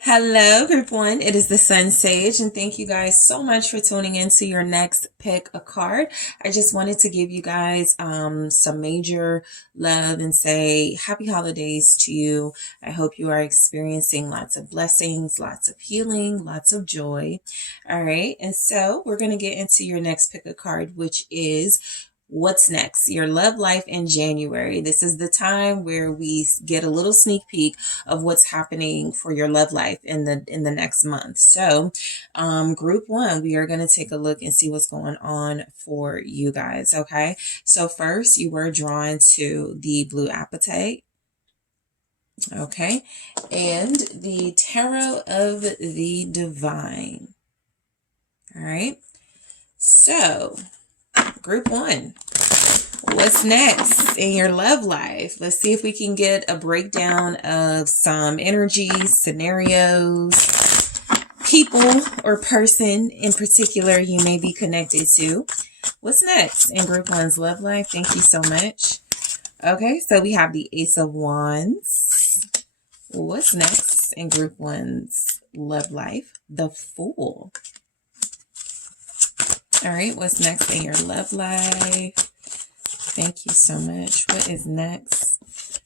Hello, group one. It is the Sun Sage, and thank you guys so much for tuning in to your next pick a card. I just wanted to give you guys some major love and say happy holidays to you. I hope you are experiencing lots of blessings, lots of healing, lots of joy. All right, and so we're going to get into your next pick a card, which is what's next? Your love life in January. This is the time where we get a little sneak peek of what's happening for your love life in the next month. So, group one, we are going to take a look and see what's going on for you guys. Okay. So first, you were drawn to the Blue Appetite. Okay. And the Tarot of the Divine. All right. So, group one, what's next in your love life? Let's see if we can get a breakdown of some energies, scenarios, people or person in particular you may be connected to. What's next in group one's love life? Thank you so much. Okay, so we have the Ace of Wands. What's next in group one's love life? The Fool. All right, what's next in your love life? Thank you so much. What is next?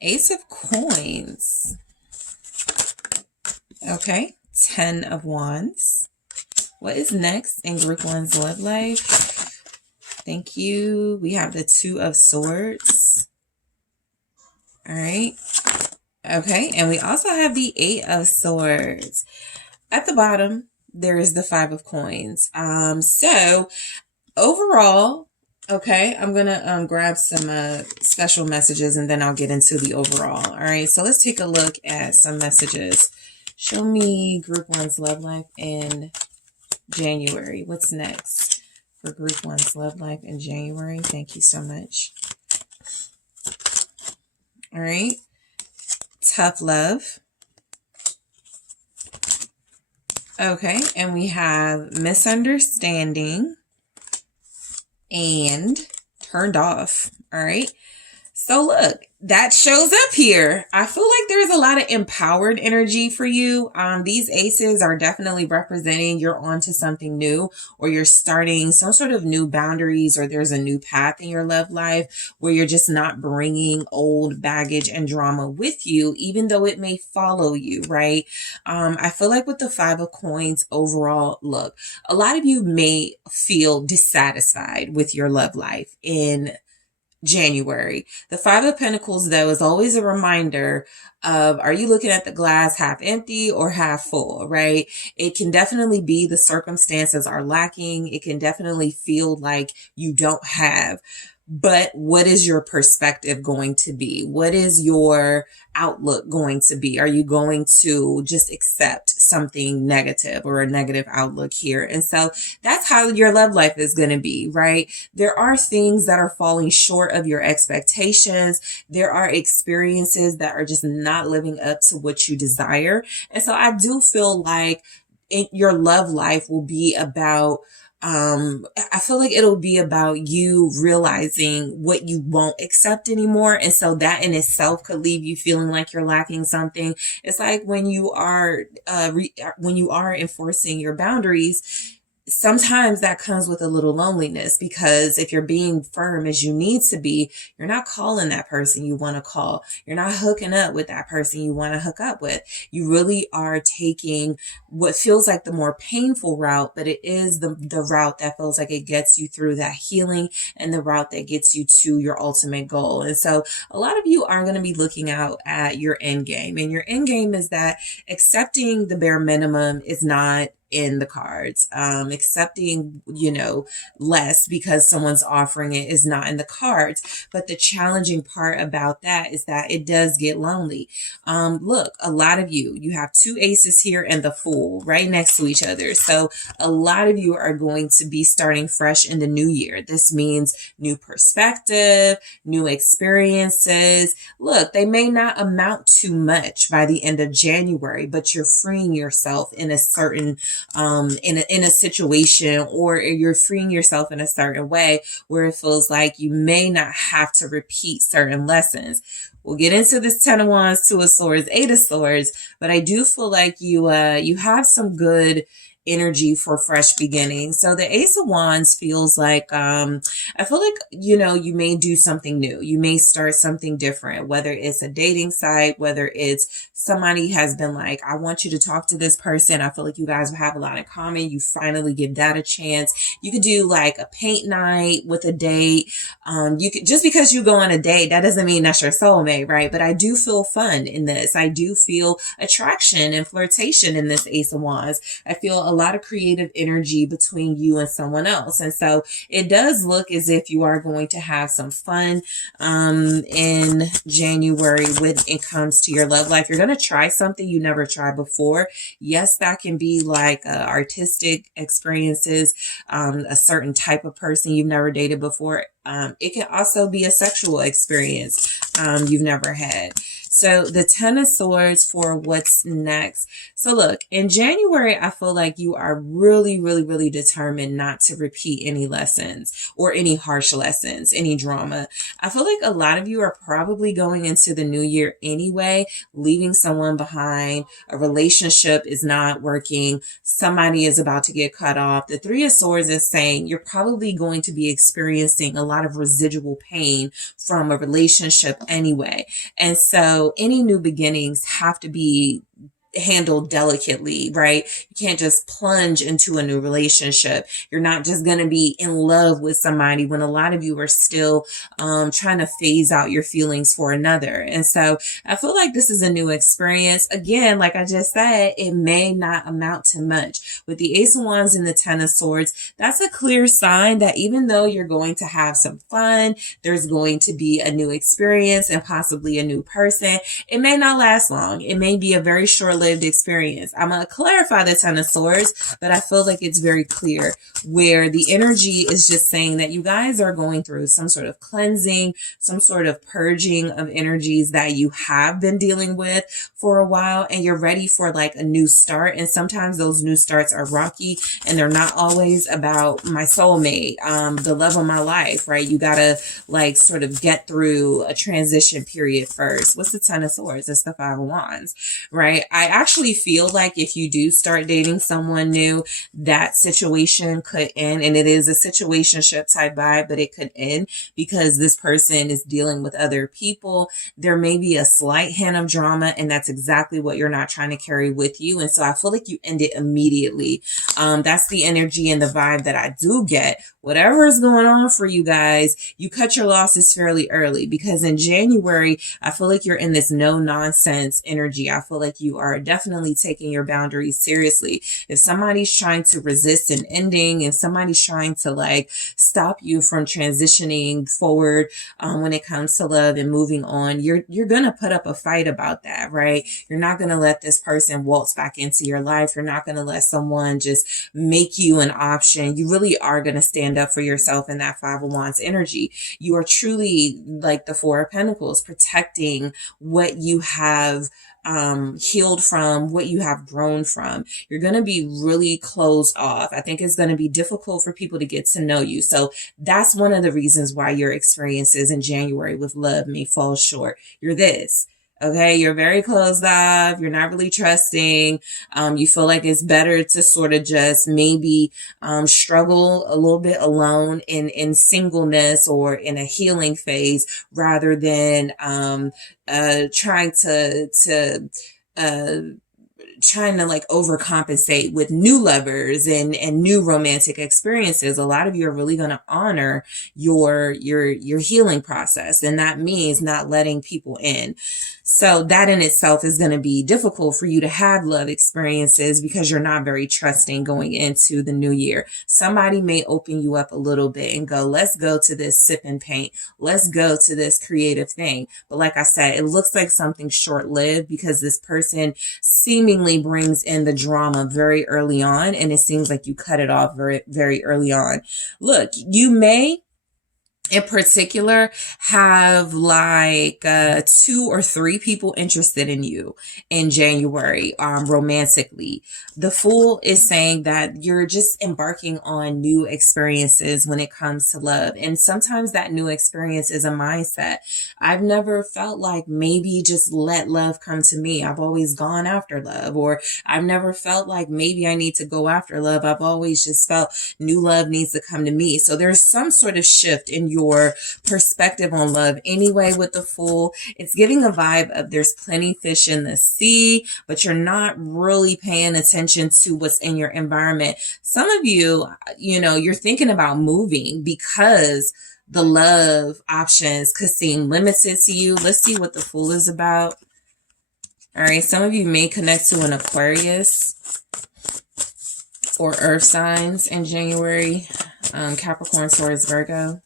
Ace of Coins. Okay, 10 of Wands. What is next in group one's love life? Thank you. We have the 2 of Swords. All right. Okay, and we also have the 8 of Swords. At the bottom, there is the 5 of Coins. So overall, okay, I'm going to grab some special messages and then I'll get into the overall. All right, so let's take a look at some messages. Show me group one's love life in January. What's next for group one's love life in January? Thank you so much. All right, tough love. Okay, and we have misunderstanding and turned off. All right. So look, that shows up here. I feel like there's a lot of empowered energy for you. These aces are definitely representing you're onto something new, or you're starting some sort of new boundaries, or there's a new path in your love life where you're just not bringing old baggage and drama with you, even though it may follow you, right? I feel like with the 5 of Coins overall, look, a lot of you may feel dissatisfied with your love life in January. The 5 of Pentacles, though, is always a reminder of, are you looking at the glass half empty or half full, right? It can definitely be the circumstances are lacking. It can definitely feel like you don't have. But what is your perspective going to be? What is your outlook going to be? Are you going to just accept something negative or a negative outlook here? And so that's how your love life is going to be, right? There are things that are falling short of your expectations. There are experiences that are just not living up to what you desire. And so I do feel like your love life will be about I feel like it'll be about you realizing what you won't accept anymore. And so that in itself could leave you feeling like you're lacking something. It's like when you are, when you are enforcing your boundaries, sometimes that comes with a little loneliness, because if you're being firm as you need to be, you're not calling that person you want to call. You're not hooking up with that person you want to hook up with. You really are taking what feels like the more painful route, but it is the route that feels like it gets you through that healing and the route that gets you to your ultimate goal. And so a lot of you are going to be looking out at your end game, and your end game is that accepting the bare minimum is not in the cards. Accepting, less because someone's offering it is not in the cards. But the challenging part about that is that it does get lonely. Look, a lot of you have 2 aces here and the Fool right next to each other. So a lot of you are going to be starting fresh in the new year. This means new perspective, new experiences. Look, they may not amount to much by the end of January, but you're freeing yourself in a certain in a situation, or you're freeing yourself in a certain way where it feels like you may not have to repeat certain lessons. We'll get into this 10 of Wands, 2 of Swords, 8 of Swords, but I do feel like you have some good energy for fresh beginnings. So the Ace of Wands feels like, I feel like, you may do something new. You may start something different, whether it's a dating site, whether it's somebody has been like, I want you to talk to this person. I feel like you guys have a lot in common. You finally give that a chance. You could do like a paint night with a date. You could, just because you go on a date, that doesn't mean that's your soulmate, right? But I do feel fun in this. I do feel attraction and flirtation in this Ace of Wands. I feel a lot of creative energy between you and someone else. And so it does look as if you are going to have some fun in January when it comes to your love life. You're going to try something you never tried before. Yes, that can be like artistic experiences, a certain type of person you've never dated before. It can also be a sexual experience you've never had. So the 10 of Swords for what's next. So look, in January, I feel like you are really, really, really determined not to repeat any lessons or any harsh lessons, any drama. I feel like a lot of you are probably going into the new year anyway, leaving someone behind. A relationship is not working. Somebody is about to get cut off. The 3 of Swords is saying you're probably going to be experiencing a lot of residual pain from a relationship anyway. And so any new beginnings have to be handled delicately, right? You can't just plunge into a new relationship. You're not just going to be in love with somebody when a lot of you are still trying to phase out your feelings for another. And so I feel like this is a new experience. Again, like I just said, it may not amount to much. With the Ace of Wands and the 10 of Swords, that's a clear sign that even though you're going to have some fun, there's going to be a new experience and possibly a new person. It may not last long. It may be a very short-lived experience. I'm going to clarify the 10 of Swords, but I feel like it's very clear where the energy is just saying that you guys are going through some sort of cleansing, some sort of purging of energies that you have been dealing with for a while, and you're ready for like a new start. And sometimes those new starts are rocky and they're not always about my soulmate, the love of my life, right? You got to like sort of get through a transition period first. What's the 10 of Swords? It's the 5 of Wands, right? I actually feel like if you do start dating someone new, that situation could end, and it is a situationship type vibe, but it could end because this person is dealing with other people. There may be a slight hint of drama, and that's exactly what you're not trying to carry with you. And so I feel like you end it immediately. That's the energy and the vibe that I do get. Whatever is going on for you guys, you cut your losses fairly early, because in January, I feel like you're in this no nonsense energy. I feel like you are definitely taking your boundaries seriously. If somebody's trying to resist an ending and somebody's trying to like stop you from transitioning forward when it comes to love and moving on, you're going to put up a fight about that, right? You're not going to let this person waltz back into your life. You're not going to let someone just make you an option. You really are going to stand up for yourself in that 5 of Wands energy. You are truly like the 4 of Pentacles, protecting what you have healed from, what you have grown from. You're going to be really closed off. I think it's going to be difficult for people to get to know you. So that's one of the reasons why your experiences in January with love may fall short. You're this. Okay, you're very closed off. You're not really trusting. You feel like it's better to sort of just maybe struggle a little bit alone in singleness or in a healing phase, rather than trying to like overcompensate with new lovers and new romantic experiences. A lot of you are really going to honor your healing process, and that means not letting people in. So that in itself is going to be difficult for you to have love experiences because you're not very trusting going into the new year. Somebody may open you up a little bit and go, let's go to this sip and paint. Let's go to this creative thing. But like I said, it looks like something short-lived because this person seemingly brings in the drama very early on, and it seems like you cut it off very, very early on. Look, you may in particular have like 2 or 3 people interested in you in January, romantically. The Fool is saying that you're just embarking on new experiences when it comes to love. And sometimes that new experience is a mindset. I've never felt like maybe just let love come to me. I've always gone after love. Or I've never felt like maybe I need to go after love. I've always just felt new love needs to come to me. So there's some sort of shift in your perspective on love anyway with the Fool. It's giving a vibe of there's plenty fish in the sea, but you're not really paying attention to what's in your environment. Some of you, you're thinking about moving because the love options could seem limited to you. Let's see what the Fool is about. All right, some of you may connect to an Aquarius or earth signs in January. Capricorn, Taurus, Virgo.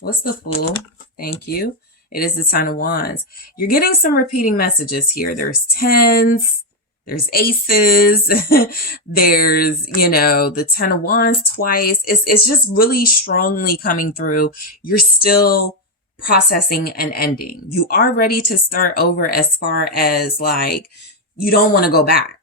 What's the Fool? Thank you. It is the Ten of Wands. You're getting some repeating messages here. There's tens, there's aces, there's, the Ten of Wands twice. It's just really strongly coming through. You're still processing and ending. You are ready to start over as far as like, you don't want to go back.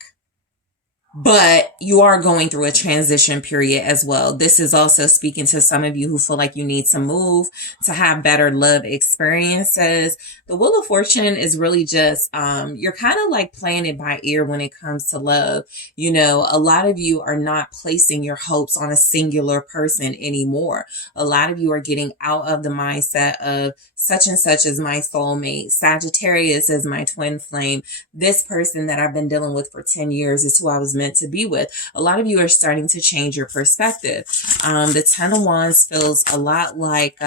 But you are going through a transition period as well. This is also speaking to some of you who feel like you need to move to have better love experiences. The Wheel of Fortune is really just, you're kind of like playing it by ear when it comes to love. A lot of you are not placing your hopes on a singular person anymore. A lot of you are getting out of the mindset of such and such is my soulmate. Sagittarius is my twin flame. This person that I've been dealing with for 10 years is who I was meant to be with. A lot of you are starting to change your perspective. The Ten of Wands feels a lot like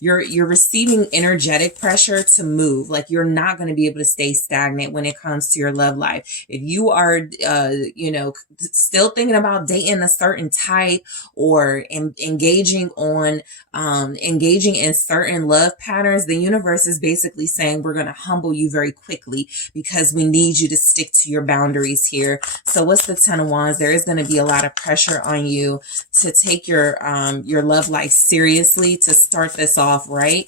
you're receiving energetic pressure to move. Like you're not going to be able to stay stagnant when it comes to your love life. If you are still thinking about dating a certain type or engaging in certain love patterns, the universe is basically saying we're going to humble you very quickly because we need you to stick to your boundaries here. So what's the Ten of Wands? There is going to be a lot of pressure on you to take your love life seriously, to start this off right.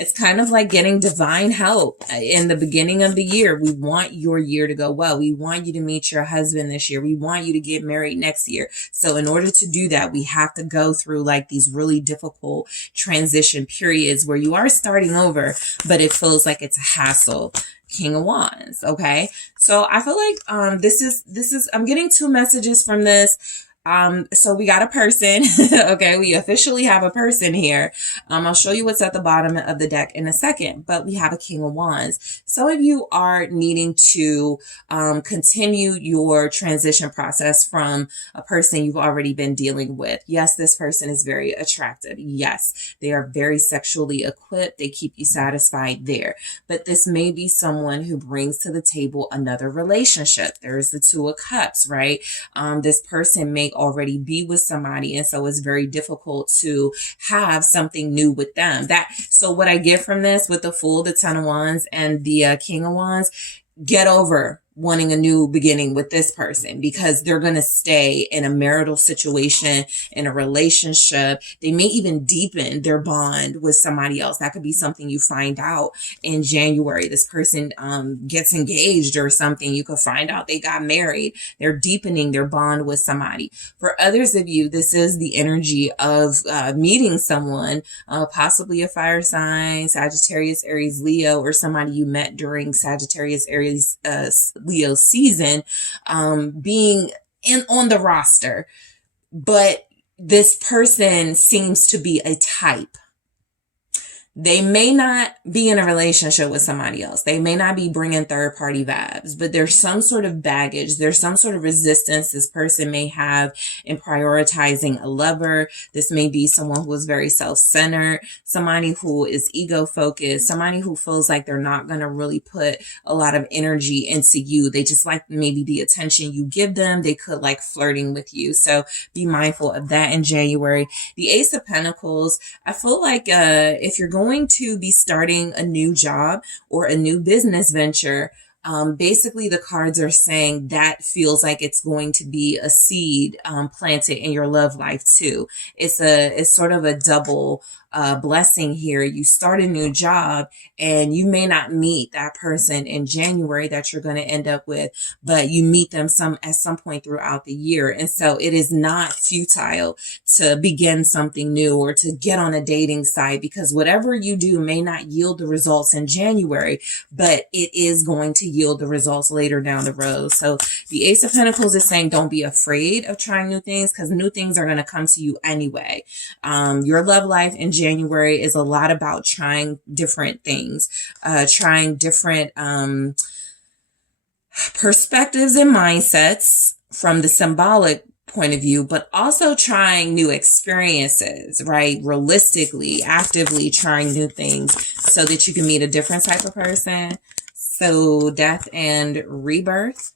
It's kind of like getting divine help in the beginning of the year. We want your year to go well. We want you to meet your husband this year. We want you to get married next year. So in order to do that, we have to go through like these really difficult transition periods where you are starting over, but it feels like it's a hassle. King of Wands. Okay. So I feel like, this is, I'm getting 2 messages from this. So we got a person. Okay. We officially have a person here. I'll show you what's at the bottom of the deck in a second, but we have a King of Wands. Some of you are needing to, continue your transition process from a person you've already been dealing with. Yes, this person is very attractive. Yes, they are very sexually equipped. They keep you satisfied there, but this may be someone who brings to the table another relationship. There's the Two of Cups, right? This person may already be with somebody, and so it's very difficult to have something new with them. So what I get from this with the Fool, the Ten of Wands, and the King of Wands, get over wanting a new beginning with this person because they're going to stay in a marital situation, in a relationship. They may even deepen their bond with somebody else. That could be something you find out in January. This person gets engaged or something. You could find out they got married. They're deepening their bond with somebody. For others of you, this is the energy of meeting someone, possibly a fire sign, Sagittarius, Aries, Leo, or somebody you met during Sagittarius, Aries, Leo season, being on the roster, but this person seems to be a type. They may not be in a relationship with somebody else. They may not be bringing third party vibes, but there's some sort of baggage. There's some sort of resistance this person may have in prioritizing a lover. This may be someone who is very self-centered, somebody who is ego focused, somebody who feels like they're not going to really put a lot of energy into you. They just like maybe the attention you give them. They could like flirting with you. So be mindful of that in January. The Ace of Pentacles, I feel like if you're going to be starting a new job or a new business venture, Basically, the cards are saying that feels like it's going to be a seed planted in your love life too. It's sort of a double blessing here. You start a new job and you may not meet that person in January that you're going to end up with, but you meet them at some point throughout the year. And so it is not futile to begin something new or to get on a dating site, because whatever you do may not yield the results in January, but it is going to yield the results later down the road. So the Ace of Pentacles is saying don't be afraid of trying new things, because new things are going to come to you anyway. Your love life in January is a lot about trying different things, trying different perspectives and mindsets from the symbolic point of view, but also trying new experiences, right? Realistically, actively trying new things so that you can meet a different type of person. So death and rebirth.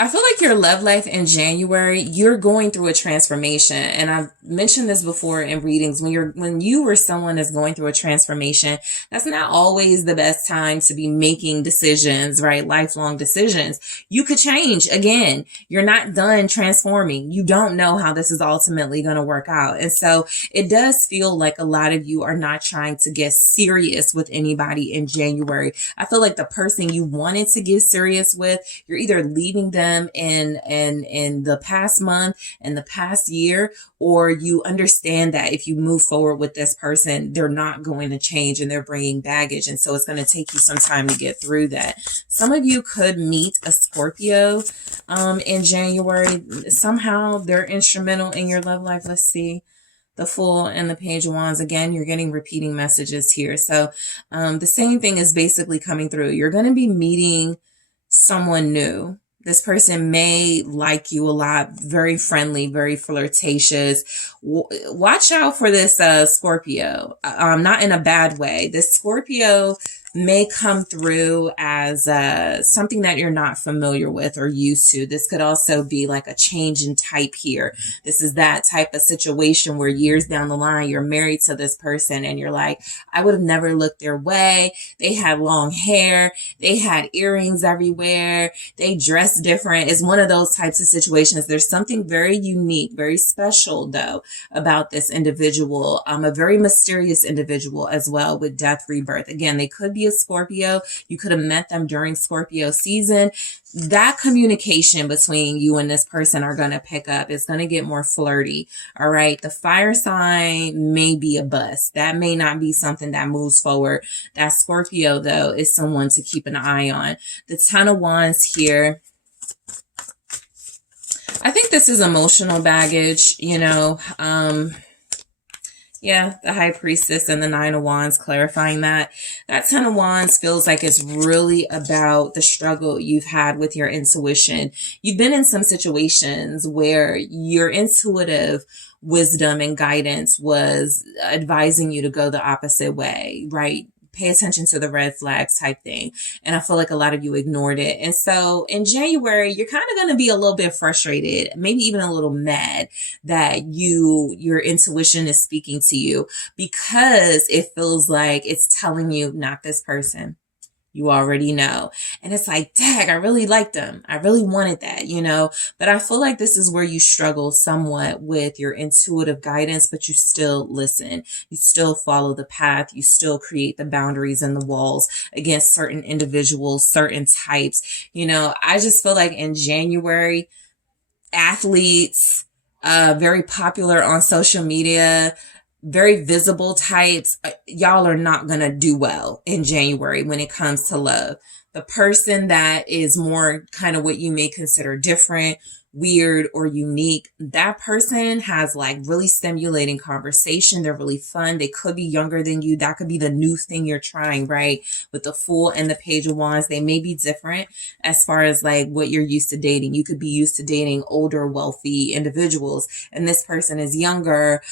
I feel like your love life in January, you're going through a transformation. And I've mentioned this before in readings. When you or someone is going through a transformation, that's not always the best time to be making decisions, right? Lifelong decisions. You could change again. You're not done transforming. You don't know how this is ultimately going to work out. And so it does feel like a lot of you are not trying to get serious with anybody in January. I feel like the person you wanted to get serious with, you're either leaving them in the past month and the past year, or you understand that if you move forward with this person, they're not going to change and they're bringing baggage. And so it's going to take you some time to get through that. Some of you could meet a Scorpio in January. Somehow they're instrumental in your love life. Let's see. The Fool and the Page of Wands. Again, you're getting repeating messages here. So the same thing is basically coming through. You're going to be meeting someone new. This person may like you a lot, very friendly, very flirtatious. Watch out for this Scorpio, not in a bad way. This Scorpio may come through as something that you're not familiar with or used to. This could also be like a change in type here. This is that type of situation where years down the line, you're married to this person and you're like, I would have never looked their way. They had long hair. They had earrings everywhere. They dressed different. It's one of those types of situations. There's something very unique, very special though about this individual. A very mysterious individual as well with death, rebirth. Again, they could be a Scorpio. You could have met them during Scorpio season. That communication between you and this person are going to pick up. It's going to get more flirty. All right. The fire sign may be a bust. That may not be something that moves forward. That Scorpio, though, is someone to keep an eye on. The Ten of Wands here. I think this is emotional baggage, you know. Yeah, the High Priestess and the Nine of Wands, clarifying that. That Ten of Wands feels like it's really about the struggle you've had with your intuition. You've been in some situations where your intuitive wisdom and guidance was advising you to go the opposite way, right? Pay attention to the red flags type thing. And I feel like a lot of you ignored it. And so in January, you're kind of going to be a little bit frustrated, maybe even a little mad that your intuition is speaking to you, because it feels like it's telling you, not this person. You already know. And it's like, dang, I really liked them. I really wanted that, you know, but I feel like this is where you struggle somewhat with your intuitive guidance, but you still listen. You still follow the path. You still create the boundaries and the walls against certain individuals, certain types. You know, I just feel like in January, athletes, very popular on social media, very visible types, y'all are not going to do well in January when it comes to love. The person that is more kind of what you may consider different, weird, or unique, that person has like really stimulating conversation. They're really fun. They could be younger than you. That could be the new thing you're trying, right? With the Fool and the Page of Wands, they may be different as far as like what you're used to dating. You could be used to dating older, wealthy individuals, and this person is younger.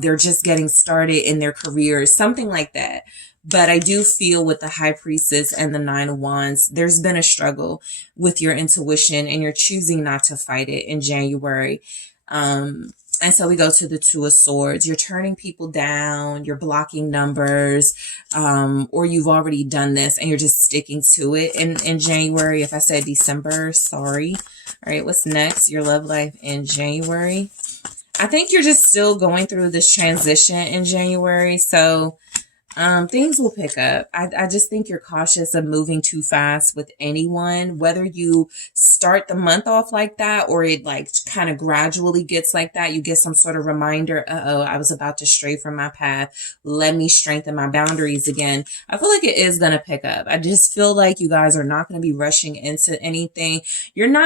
They're just getting started in their careers, something like that. But I do feel with the High Priestess and the Nine of Wands, there's been a struggle with your intuition and you're choosing not to fight it in January. And so we go to the Two of Swords. You're turning people down, you're blocking numbers, or you've already done this and you're just sticking to it in January. If I said December, sorry. All right, what's next? Your love life in January. I think you're just still going through this transition in January. So things will pick up. I just think you're cautious of moving too fast with anyone, whether you start the month off like that or it like kind of gradually gets like that. You get some sort of reminder, I was about to stray from my path. Let me strengthen my boundaries again. I feel like it is going to pick up. I just feel like you guys are not going to be rushing into anything. You're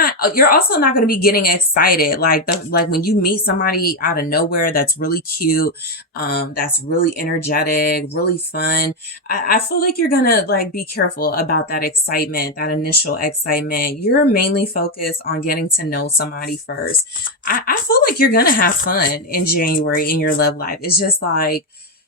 also not going to be getting excited. Like when you meet somebody out of nowhere that's really cute, that's really energetic, really fun. I feel like you're gonna like be careful about that excitement, that initial excitement. You're mainly focused on getting to know somebody first. I feel like you're gonna have fun in January in your love life. It's just like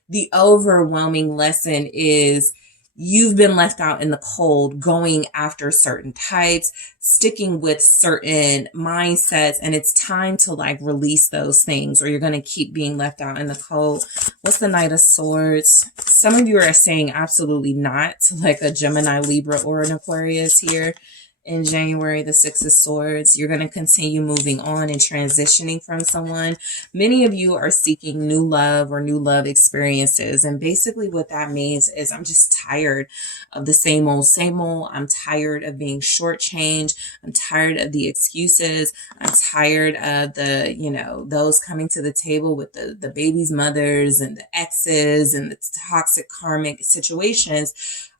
the overwhelming lesson is you've been left out in the cold going after certain types, sticking with certain mindsets, and it's time to like release those things or you're going to keep being left out in the cold. What's the Knight of Swords? Some of you are saying absolutely not, like a Gemini, Libra, or an Aquarius here. In January, the Six of Swords, you're going to continue moving on and transitioning from someone. Many of you are seeking new love or new love experiences. And basically what that means is I'm just tired of the same old, same old. I'm tired of being shortchanged. I'm tired of the excuses. I'm tired of those coming to the table with the baby's mothers and the exes and the toxic karmic situations.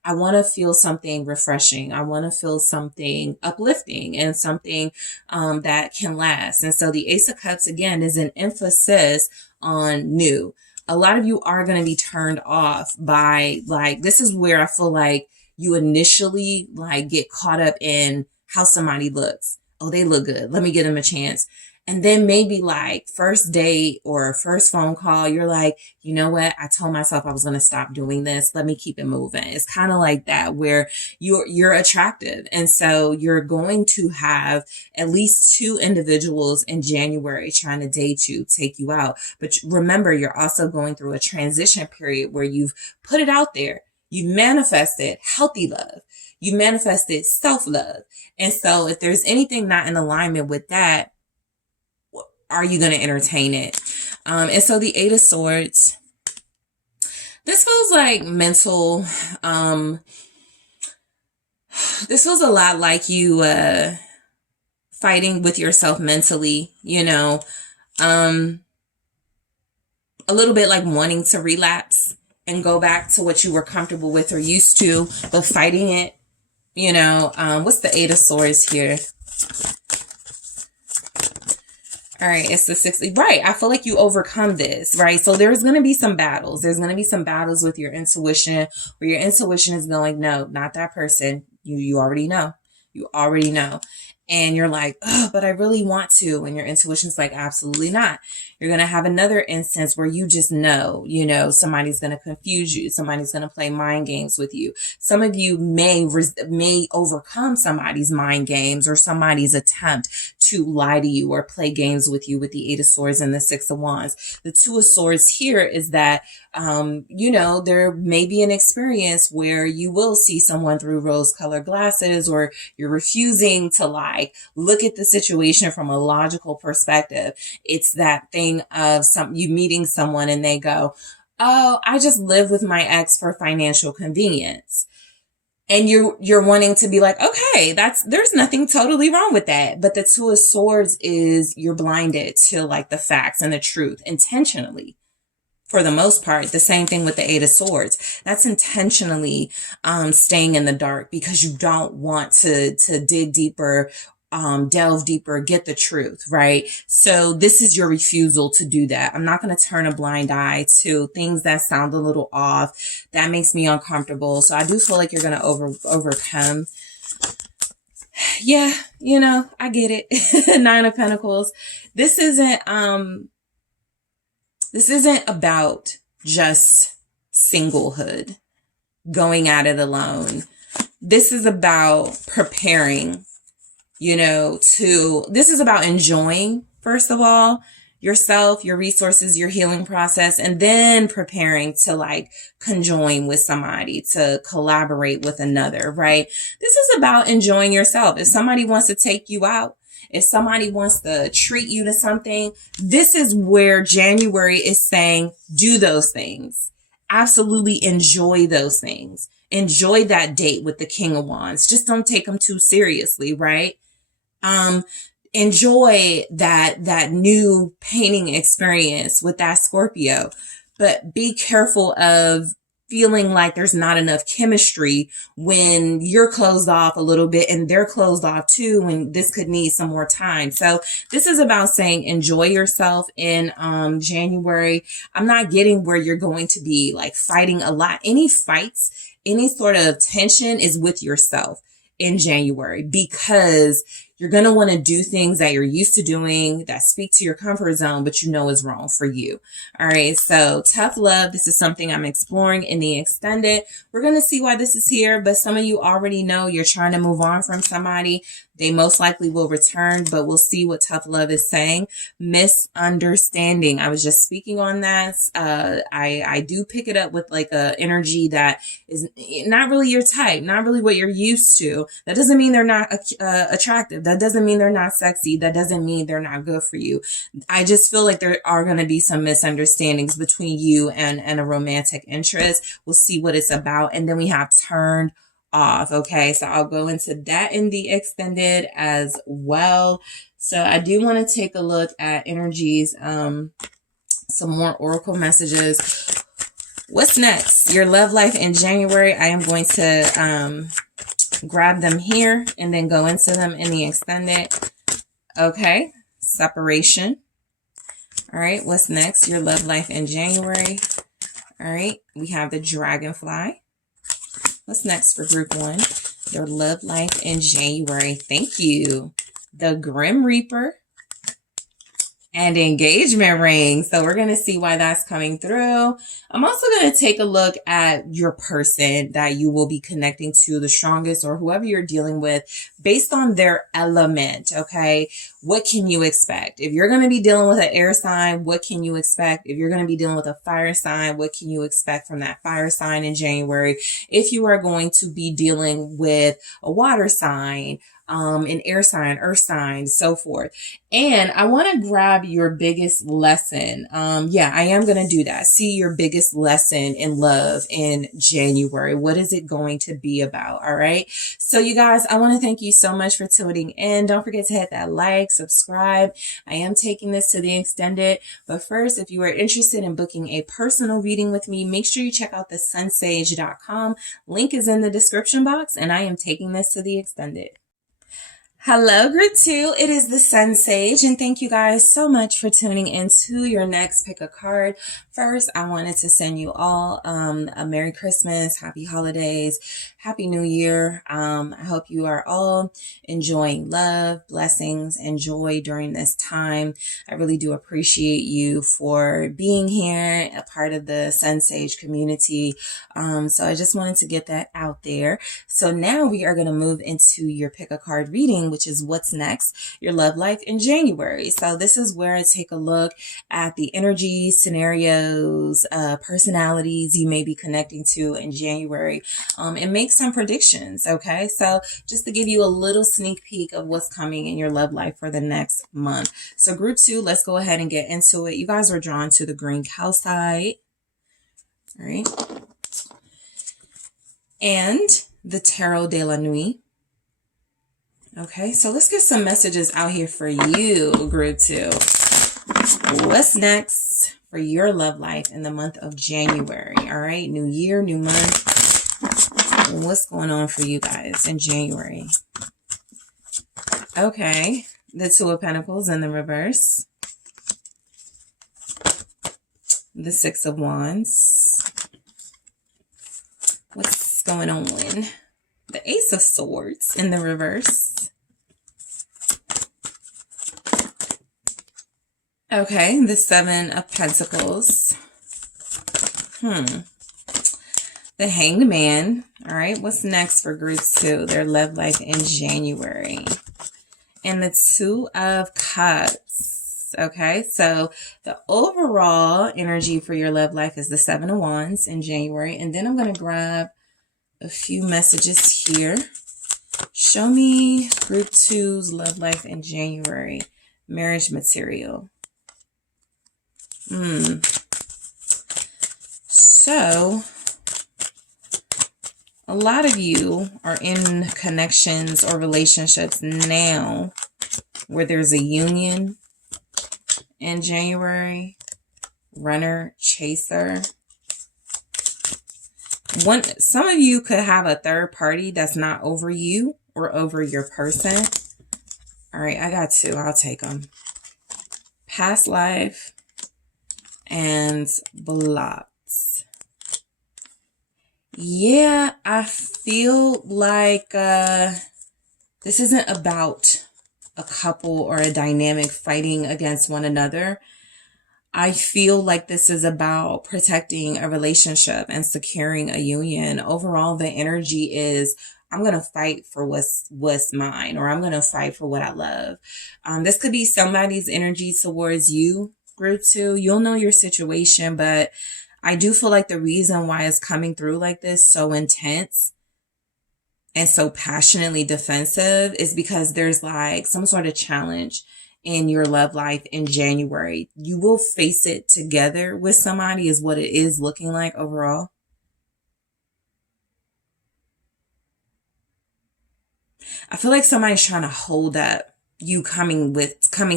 I want to feel something refreshing. I want to feel something uplifting and something that can last. And so the Ace of Cups, again, is an emphasis on new. A lot of you are going to be turned off by this is where I feel like you initially get caught up in how somebody looks. Oh, they look good. Let me give them a chance. And then maybe first date or first phone call, you're like, you know what? I told myself I was going to stop doing this. Let me keep it moving. It's kind of like that where you're attractive. And so you're going to have at least 2 individuals in January trying to date you, take you out. But remember, you're also going through a transition period where you've put it out there. You manifested healthy love. You manifested self-love. And so if there's anything not in alignment with that, are you going to entertain it? And so the Eight of Swords, this feels like mental, this feels a lot like you fighting with yourself mentally, a little bit like wanting to relapse and go back to what you were comfortable with or used to, but fighting it, what's the Eight of Swords here? All right, it's the 60. Right, I feel like you overcome this, right? So there's going to be some battles. There's going to be some battles with your intuition where your intuition is going, no, not that person. You already know. You already know. And you're like, oh, but I really want to. And your intuition's like, absolutely not. You're going to have another instance where you just know, somebody's going to confuse you. Somebody's going to play mind games with you. Some of you may overcome somebody's mind games or somebody's attempt to lie to you or play games with you with the Eight of Swords and the Six of Wands. The Two of Swords here is that, there may be an experience where you will see someone through rose-colored glasses or you're refusing to look at the situation from a logical perspective. It's that thing of you meeting someone and they go, oh, I just live with my ex for financial convenience. And you're wanting to be like, okay, there's nothing totally wrong with that. But the Two of Swords is you're blinded to the facts and the truth intentionally. For the most part, the same thing with the Eight of Swords. That's intentionally staying in the dark because you don't want to dig deeper, delve deeper, get the truth, right? So this is your refusal to do that. I'm not going to turn a blind eye to things that sound a little off. That makes me uncomfortable. So I do feel like you're going to overcome. Yeah, I get it. Nine of Pentacles. This isn't about just singlehood, going at it alone. This is about preparing, this is about enjoying, first of all, yourself, your resources, your healing process, and then preparing to like conjoin with somebody, to collaborate with another, right? This is about enjoying yourself. If somebody wants to take you out, if somebody wants to treat you to something, this is where January is saying, do those things. Absolutely enjoy those things. Enjoy that date with the King of Wands. Just don't take them too seriously, right? Enjoy that new painting experience with that Scorpio, but be careful of feeling like there's not enough chemistry when you're closed off a little bit and they're closed off too, when this could need some more time. So this is about saying enjoy yourself in January. I'm not getting where you're going to be like fighting a lot. Any fights, any sort of tension is with yourself in January, because you're going to want to do things that you're used to doing that speak to your comfort zone, but you know is wrong for you. All right. So tough love. This is something I'm exploring in the extended. We're going to see why this is here, but some of you already know you're trying to move on from somebody. They most likely will return, but we'll see what tough love is saying. Misunderstanding. I was just speaking on that. I do pick it up with like a energy that is not really your type, not really what you're used to. That doesn't mean they're not attractive. That doesn't mean they're not sexy. That doesn't mean they're not good for you. I just feel like there are going to be some misunderstandings between you and a romantic interest. We'll see what it's about. And then we have turned off. Okay. So I'll go into that in the extended as well. So I do want to take a look at energies, some more oracle messages. What's next? Your love life in January. I am going to, grab them here and then go into them in the extended. Okay. Separation. All right. What's next? Your love life in January. All right. We have the dragonfly. What's next for group 1? Their love life in January. Thank you. The Grim Reaper and engagement ring. So we're going to see why that's coming through. I'm also going to take a look at your person that you will be connecting to the strongest, or whoever you're dealing with, based on their element. Okay. What can you expect? If you're going to be dealing with an air sign, what can you expect? If you're going to be dealing with a fire sign, what can you expect from that fire sign in January? If you are going to be dealing with a water sign, an air sign, earth sign, so forth. And I want to grab your biggest lesson. Yeah, I am going to do that. See your biggest lesson in love in January. What is it going to be about? All right. So you guys, I want to thank you so much for tuning in. Don't forget to hit that like, subscribe. I am taking this to the extended. But first, if you are interested in booking a personal reading with me, make sure you check out TheSunSage.com. Link is in the description box, and I am taking this to the extended. Hello, group 2. It is the Sun Sage, and thank you guys so much for tuning into your next pick a card. First, I wanted to send you all a Merry Christmas, Happy Holidays, Happy New Year. I hope you are all enjoying love, blessings, and joy during this time. I really do appreciate you for being here, a part of the Sun Sage community. So I just wanted to get that out there. So now we are going to move into your pick a card reading, which is what's next, your love life in January. So this is where I take a look at the energies, scenarios, personalities you may be connecting to in January, and make some predictions. Okay. So just to give you a little sneak peek of what's coming in your love life for the next month. So group 2, let's go ahead and get into it. You guys are drawn to the green calcite. All right. And the Tarot de la Nuit. Okay, so let's get some messages out here for you, group 2. What's next for your love life in the month of January? All right, new year, new month. What's going on for you guys in January? Okay, the Two of Pentacles in the reverse. The Six of Wands. What's going on? The Ace of Swords in the reverse. Okay, the Seven of Pentacles. The Hanged Man. All right, what's next for group 2? Their love life in January. And the Two of Cups. Venus. Okay, so the overall energy for your love life is the Seven of Wands in January. And then I'm going to grab a few messages here. Show me group 2's love life in January. Marriage material. So, a lot of you are in connections or relationships now where there's a union in January. Runner, chaser. Some of you could have a third party that's not over you or over your person. All right, I got two. I'll take them. Past life and blots. Yeah, I feel like this isn't about a couple or a dynamic fighting against one another. I feel like this is about protecting a relationship and securing a union. Overall, the energy is, I'm going to fight for what's mine, or I'm going to fight for what I love. This could be somebody's energy towards you, group 2. You'll know your situation, but I do feel like the reason why it's coming through like this, so intense and so passionately defensive, is because there's like some sort of challenge in your love life in January. You will face it together with somebody is what it is looking like overall. I feel like somebody's trying to hold up you coming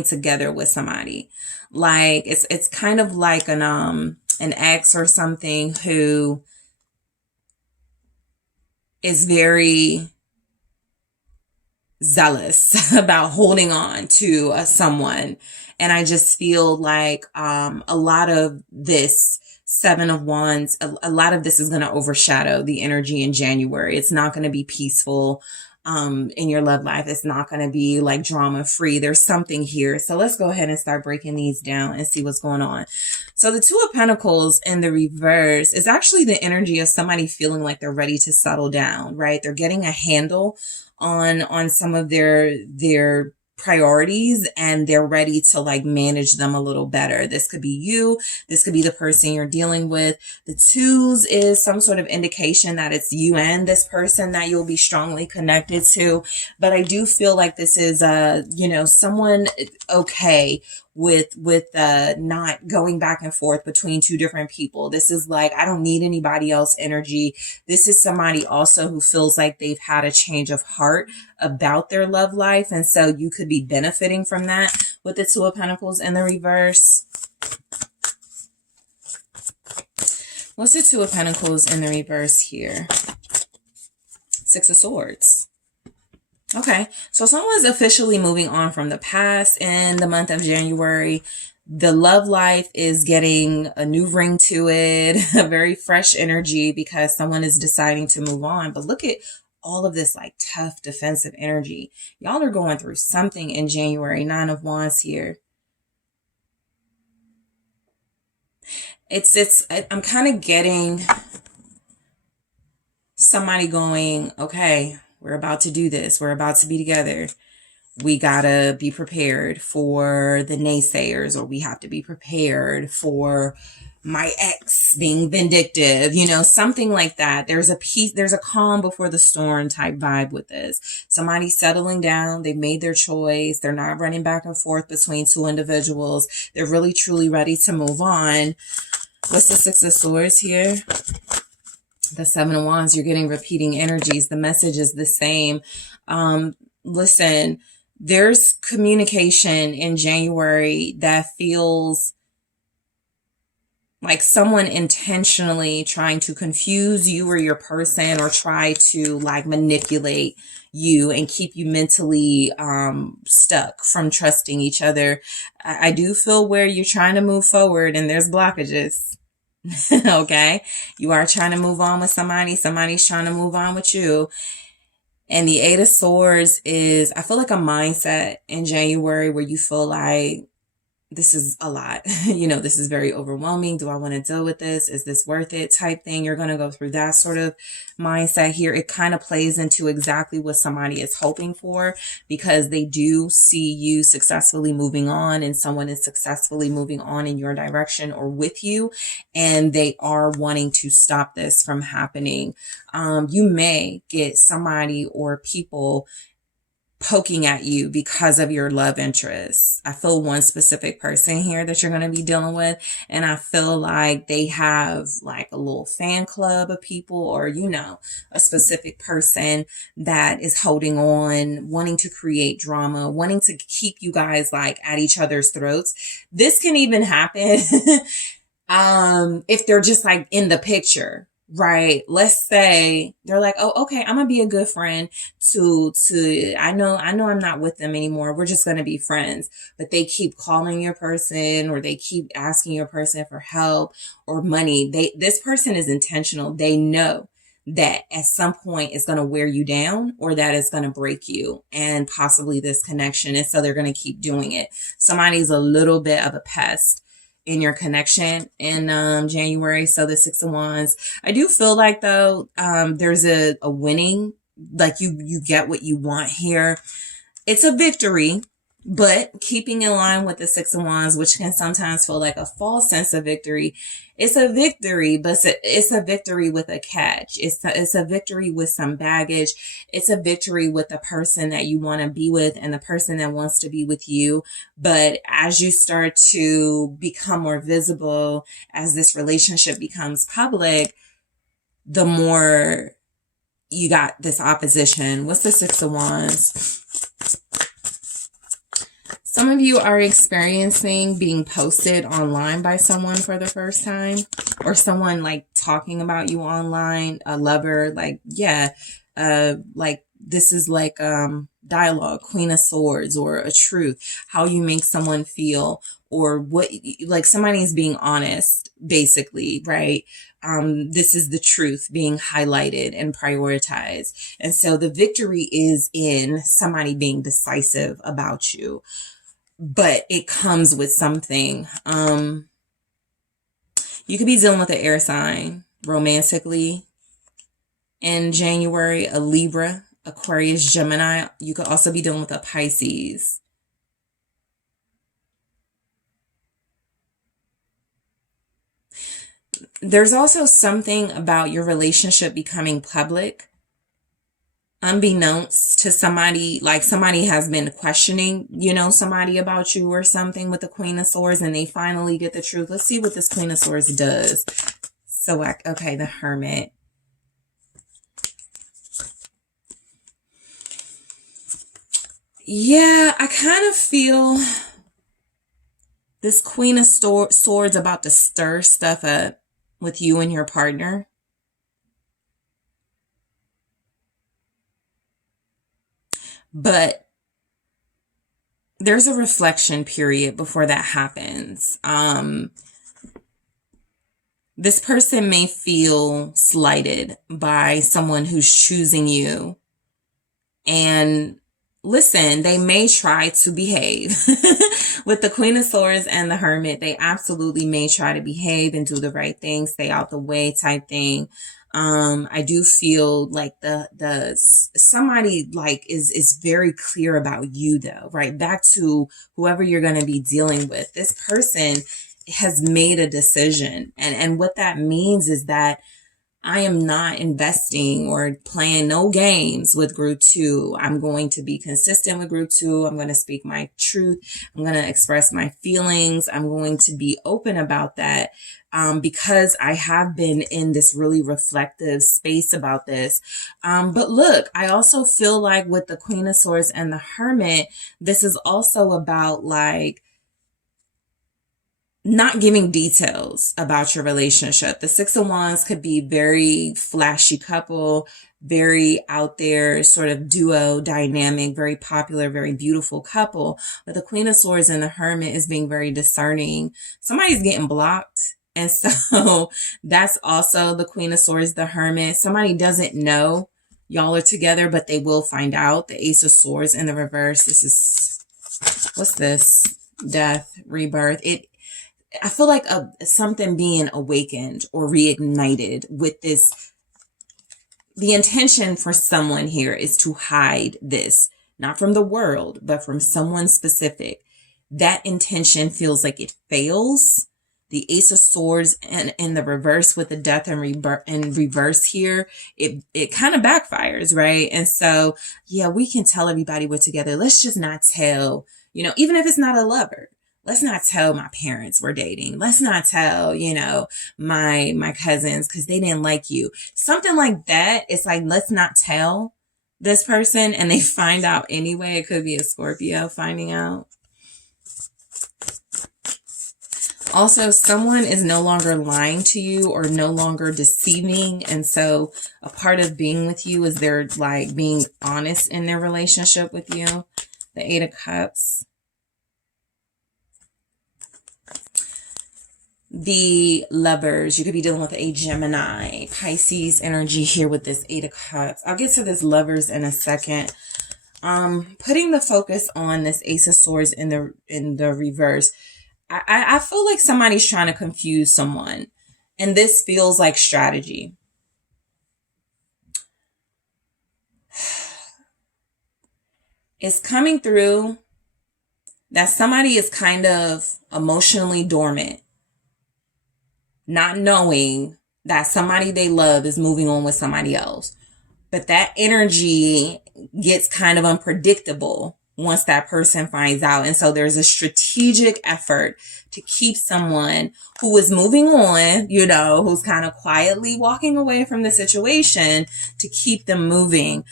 together with somebody. Like it's kind of like an ex or something who is very zealous about holding on to someone. And I just feel like a lot of this Seven of Wands, a lot of this is going to overshadow the energy in January. It's not going to be peaceful in your love life. It's not going to be like drama free. There's something here. So let's go ahead and start breaking these down and see what's going on. So the Two of Pentacles in the reverse is actually the energy of somebody feeling like they're ready to settle down, right? They're getting a handle on some of their priorities, and they're ready to like manage them a little better. This could be you. This could be the person you're dealing with. The twos is some sort of indication that it's you and this person that you'll be strongly connected to. But I do feel like this is someone okay with not going back and forth between two different people. This is like, I don't need anybody else energy. This is somebody also who feels like they've had a change of heart about their love life. And so you could be benefiting from that with the Two of Pentacles in the reverse. What's the Two of Pentacles in the reverse here? Six of Swords. Okay, so someone's officially moving on from the past in the month of January. The love life is getting a new ring to it, a very fresh energy because someone is deciding to move on. But look at all of this like tough defensive energy. Y'all are going through something in January. Nine of Wands here. I'm kind of getting somebody going, okay, we're about to do this. We're about to be together. We gotta be prepared for the naysayers, or we have to be prepared for my ex being vindictive, something like that. There's a peace, there's a calm before the storm type vibe with this. Somebody's settling down. They made their choice. They're not running back and forth between two individuals. They're really, truly ready to move on. What's the Six of Swords here? The Seven of Wands, you're getting repeating energies. The message is the same. Listen, there's communication in January that feels like someone intentionally trying to confuse you or your person, or try to like manipulate you and keep you mentally stuck from trusting each other. I do feel where you're trying to move forward and there's blockages. Okay, you are trying to move on with somebody. Somebody's trying to move on with you. And the Eight of Swords is, I feel like a mindset in January where you feel like this is a lot. You know, this is very overwhelming. Do I want to deal with this? Is this worth it? Type thing. You're going to go through that sort of mindset here. It kind of plays into exactly what somebody is hoping for, because they do see you successfully moving on, and someone is successfully moving on in your direction or with you, and they are wanting to stop this from happening. You may get somebody or people poking at you because of your love interests. I feel one specific person here that you're going to be dealing with, and I feel like they have like a little fan club of people, or, you know, a specific person that is holding on, wanting to create drama, wanting to keep you guys like at each other's throats. This can even happen if they're just like in the picture. Right. Let's say they're like, oh, okay, I'm gonna be a good friend to, I know I'm not with them anymore. We're just gonna be friends. But they keep calling your person, or they keep asking your person for help or money. This person is intentional. They know that at some point it's going to wear you down, or that it's going to break you and possibly this connection. And so they're going to keep doing it. Somebody's a little bit of a pest in your connection in January. So the 6 of Wands, I do feel like though, there's a winning, like you get what you want here. It's a victory, but keeping in line with the 6 of Wands, which can sometimes feel like a false sense of victory. It's a victory, but it's a victory with a catch. It's a victory with some baggage. It's a victory with the person that you want to be with and the person that wants to be with you. But as you start to become more visible, as this relationship becomes public, the more you got this opposition. What's the 6 of Wands? Some of you are experiencing being posted online by someone for the first time, or someone like talking about you online, a lover, like, yeah, like this is like dialogue, Queen of Swords, or a truth, how you make someone feel, or what, like somebody is being honest, basically, right? This is the truth being highlighted and prioritized. And so the victory is in somebody being decisive about you. But it comes with something. You could be dealing with an air sign romantically in January, a Libra, Aquarius, Gemini. You could also be dealing with a Pisces. There's also something about your relationship becoming public, unbeknownst to somebody, like somebody has been questioning, you know, somebody about you or something with the Queen of Swords, and they finally get the truth. Let's see what this Queen of Swords does. So, okay, the Hermit. Yeah, I kind of feel this Queen of Swords about to stir stuff up with you and your partner. But there's a reflection period before that happens. This person may feel slighted by someone who's choosing you. And listen, they may try to behave. With the Queen of Swords and the Hermit, they absolutely may try to behave and do the right thing, stay out the way type thing. I do feel like somebody like is very clear about you though, right? Back to whoever you're going to be dealing with. This person has made a decision. And what that means is that I am not investing or playing no games with group 2. I'm going to be consistent with group 2. I'm going to speak my truth. I'm going to express my feelings. I'm going to be open about that. Because I have been in this really reflective space about this. But look, I also feel like with the Queen of Swords and the Hermit, this is also about like not giving details about your relationship. The 6 of Wands could be very flashy couple, very out there sort of duo dynamic, very popular, very beautiful couple. But the Queen of Swords and the Hermit is being very discerning. Somebody's getting blocked. And so that's also the Queen of Swords, the Hermit. Somebody doesn't know y'all are together, but they will find out. The Ace of Swords in the reverse. This is, what's this? death, rebirth. I feel like something being awakened or reignited with this. The intention for someone here is to hide this, not from the world, but from someone specific. That intention feels like it fails. The Ace of Swords and in the reverse with the death and reverse here, it kind of backfires, right? And so, yeah, we can tell everybody we're together. Let's just not tell, even if it's not a lover. Let's not tell my parents we're dating. Let's not tell, my cousins because they didn't like you. Something like that. It's like, let's not tell this person, and they find out anyway. It could be a Scorpio finding out. Also, someone is no longer lying to you or no longer deceiving. And so a part of being with you is they're like being honest in their relationship with you. The Eight of Cups. The Lovers. You could be dealing with a Gemini, Pisces energy here with this Eight of Cups. I'll get to this Lovers in a second. Putting the focus on this Ace of Swords in the reverse. I feel like somebody's trying to confuse someone, and this feels like strategy. It's coming through that somebody is kind of emotionally dormant, not knowing that somebody they love is moving on with somebody else. But that energy gets kind of unpredictable once that person finds out. And so there's a strategic effort to keep someone who is moving on, who's kind of quietly walking away from the situation, to keep them moving.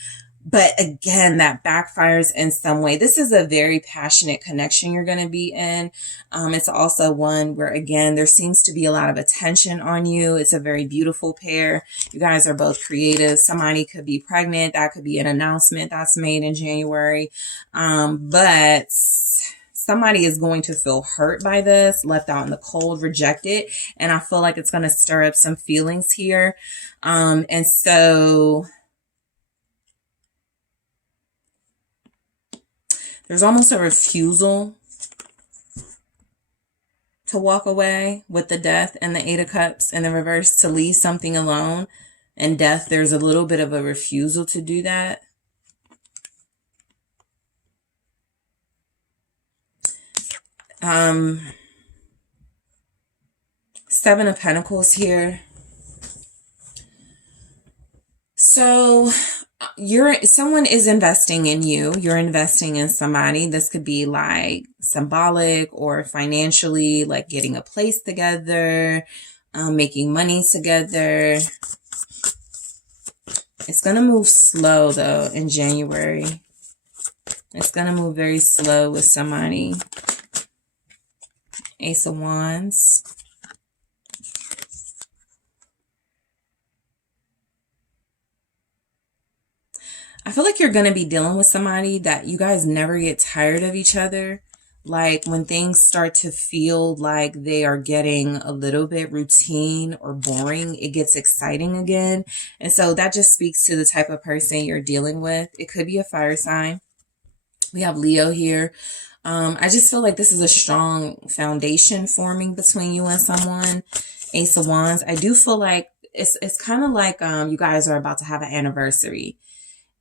But again, that backfires in some way. This is a very passionate connection you're going to be in. It's also one where, again, there seems to be a lot of attention on you. It's a very beautiful pair. You guys are both creative. Somebody could be pregnant. That could be an announcement that's made in January. But somebody is going to feel hurt by this, left out in the cold, rejected. And I feel like it's going to stir up some feelings here. And so there's almost a refusal to walk away with the Death and the Eight of Cups in the reverse, to leave something alone. And Death, there's a little bit of a refusal to do that. Seven of Pentacles here. So someone is investing in you. You're investing in somebody. This could be like symbolic or financially, like getting a place together, making money together. It's going to move slow though in January. It's going to move very slow with somebody. Ace of Wands. I feel like you're going to be dealing with somebody that you guys never get tired of each other. Like when things start to feel like they are getting a little bit routine or boring, it gets exciting again. And so that just speaks to the type of person you're dealing with. It could be a fire sign. We have Leo here. I just feel like this is a strong foundation forming between you and someone. Ace of Wands. I do feel like it's kind of like you guys are about to have an anniversary.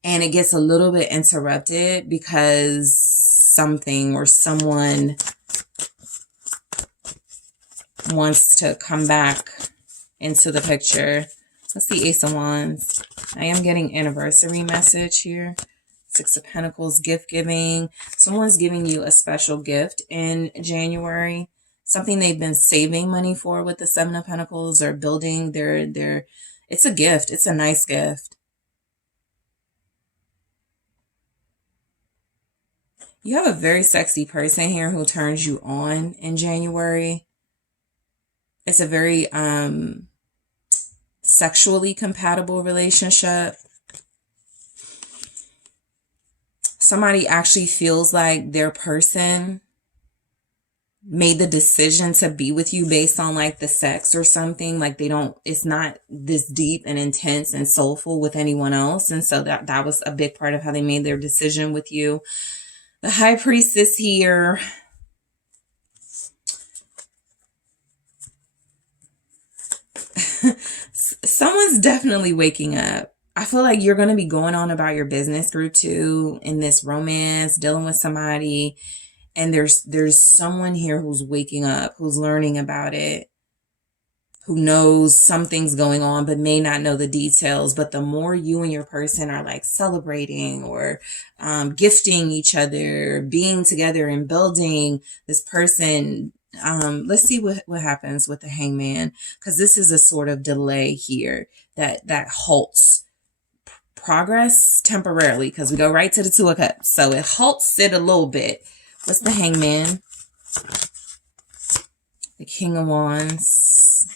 And it gets a little bit interrupted because something or someone wants to come back into the picture. Let's see, Ace of Wands. I am getting anniversary message here. Six of Pentacles, gift giving. Someone's giving you a special gift in January. Something they've been saving money for with the Seven of Pentacles, or building their it's a gift. It's a nice gift. You have a very sexy person here who turns you on in January. It's a very sexually compatible relationship. Somebody actually feels like their person made the decision to be with you based on like the sex or something. Like it's not this deep and intense and soulful with anyone else. And so that was a big part of how they made their decision with you. The High Priestess here. Someone's definitely waking up. I feel like you're going to be going on about your business group too, in this romance, dealing with somebody. And there's someone here who's waking up, who's learning about it, who knows something's going on, but may not know the details. But the more you and your person are like celebrating or gifting each other, being together and building this person, let's see what happens with the Hangman, because this is a sort of delay here that halts progress temporarily, because we go right to the Two of Cups. So it halts it a little bit. What's the Hangman? The King of Wands.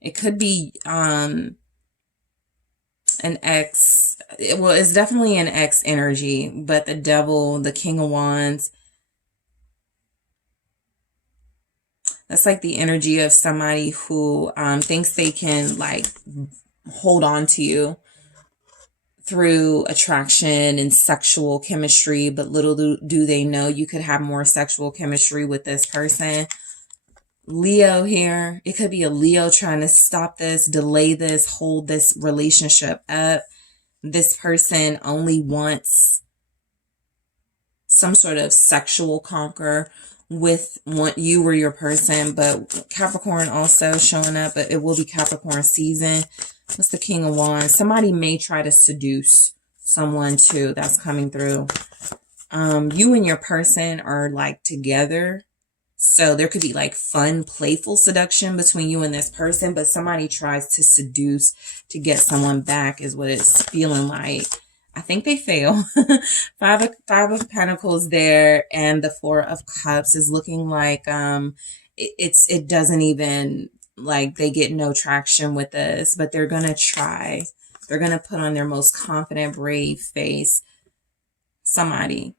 It could be an ex. Well, it's definitely an ex energy, but the Devil, the King of Wands, that's like the energy of somebody who thinks they can like hold on to you through attraction and sexual chemistry, but little do they know you could have more sexual chemistry with this person. Leo here. It could be a Leo trying to stop this, delay this, hold this relationship up. This person only wants some sort of sexual conquer with you or your person, but Capricorn also showing up, but it will be Capricorn season. What's the King of Wands? Somebody may try to seduce someone too. That's coming through. You and your person are like together. So there could be like fun, playful seduction between you and this person, but somebody tries to seduce to get someone back is what it's feeling like. I think they fail. Five of Pentacles there, and the Four of Cups is looking like it doesn't even, like, they get no traction with this, but they're gonna try. They're gonna put on their most confident, brave face. Somebody.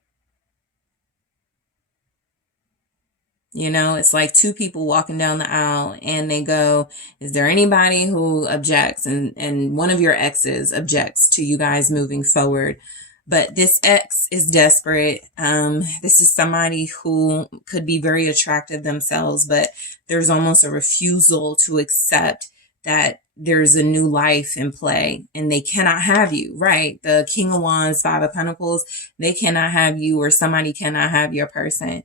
You know, it's like two people walking down the aisle and they go, is there anybody who objects? And one of your exes objects to you guys moving forward. But this ex is desperate. This is somebody who could be very attractive themselves, but there's almost a refusal to accept that there's a new life in play and they cannot have you, right? The King of Wands, Five of Pentacles, they cannot have you, or somebody cannot have your person.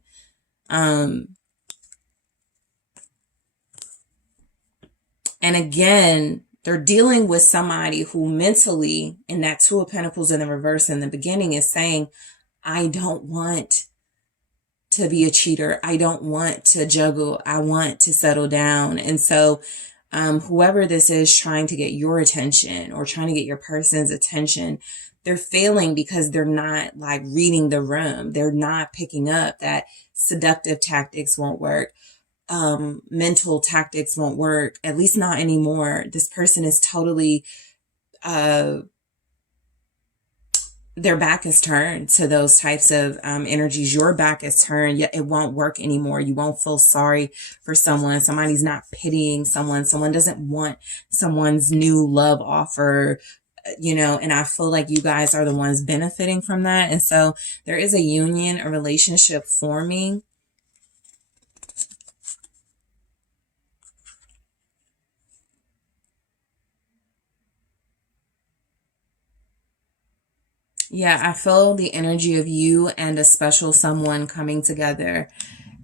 And again, they're dealing with somebody who mentally, in that Two of Pentacles in the reverse in the beginning, is saying, I don't want to be a cheater. I don't want to juggle. I want to settle down. And so whoever this is trying to get your attention or trying to get your person's attention, they're failing because they're not like reading the room. They're not picking up that seductive tactics won't work. Mental tactics won't work, at least not anymore. This person is totally, their back is turned to those types of energies. Your back is turned. It won't work anymore. You won't feel sorry for someone. Somebody's not pitying someone. Someone doesn't want someone's new love offer, you know, and I feel like you guys are the ones benefiting from that. And so there is a union, a relationship forming. Yeah, I feel the energy of you and a special someone coming together,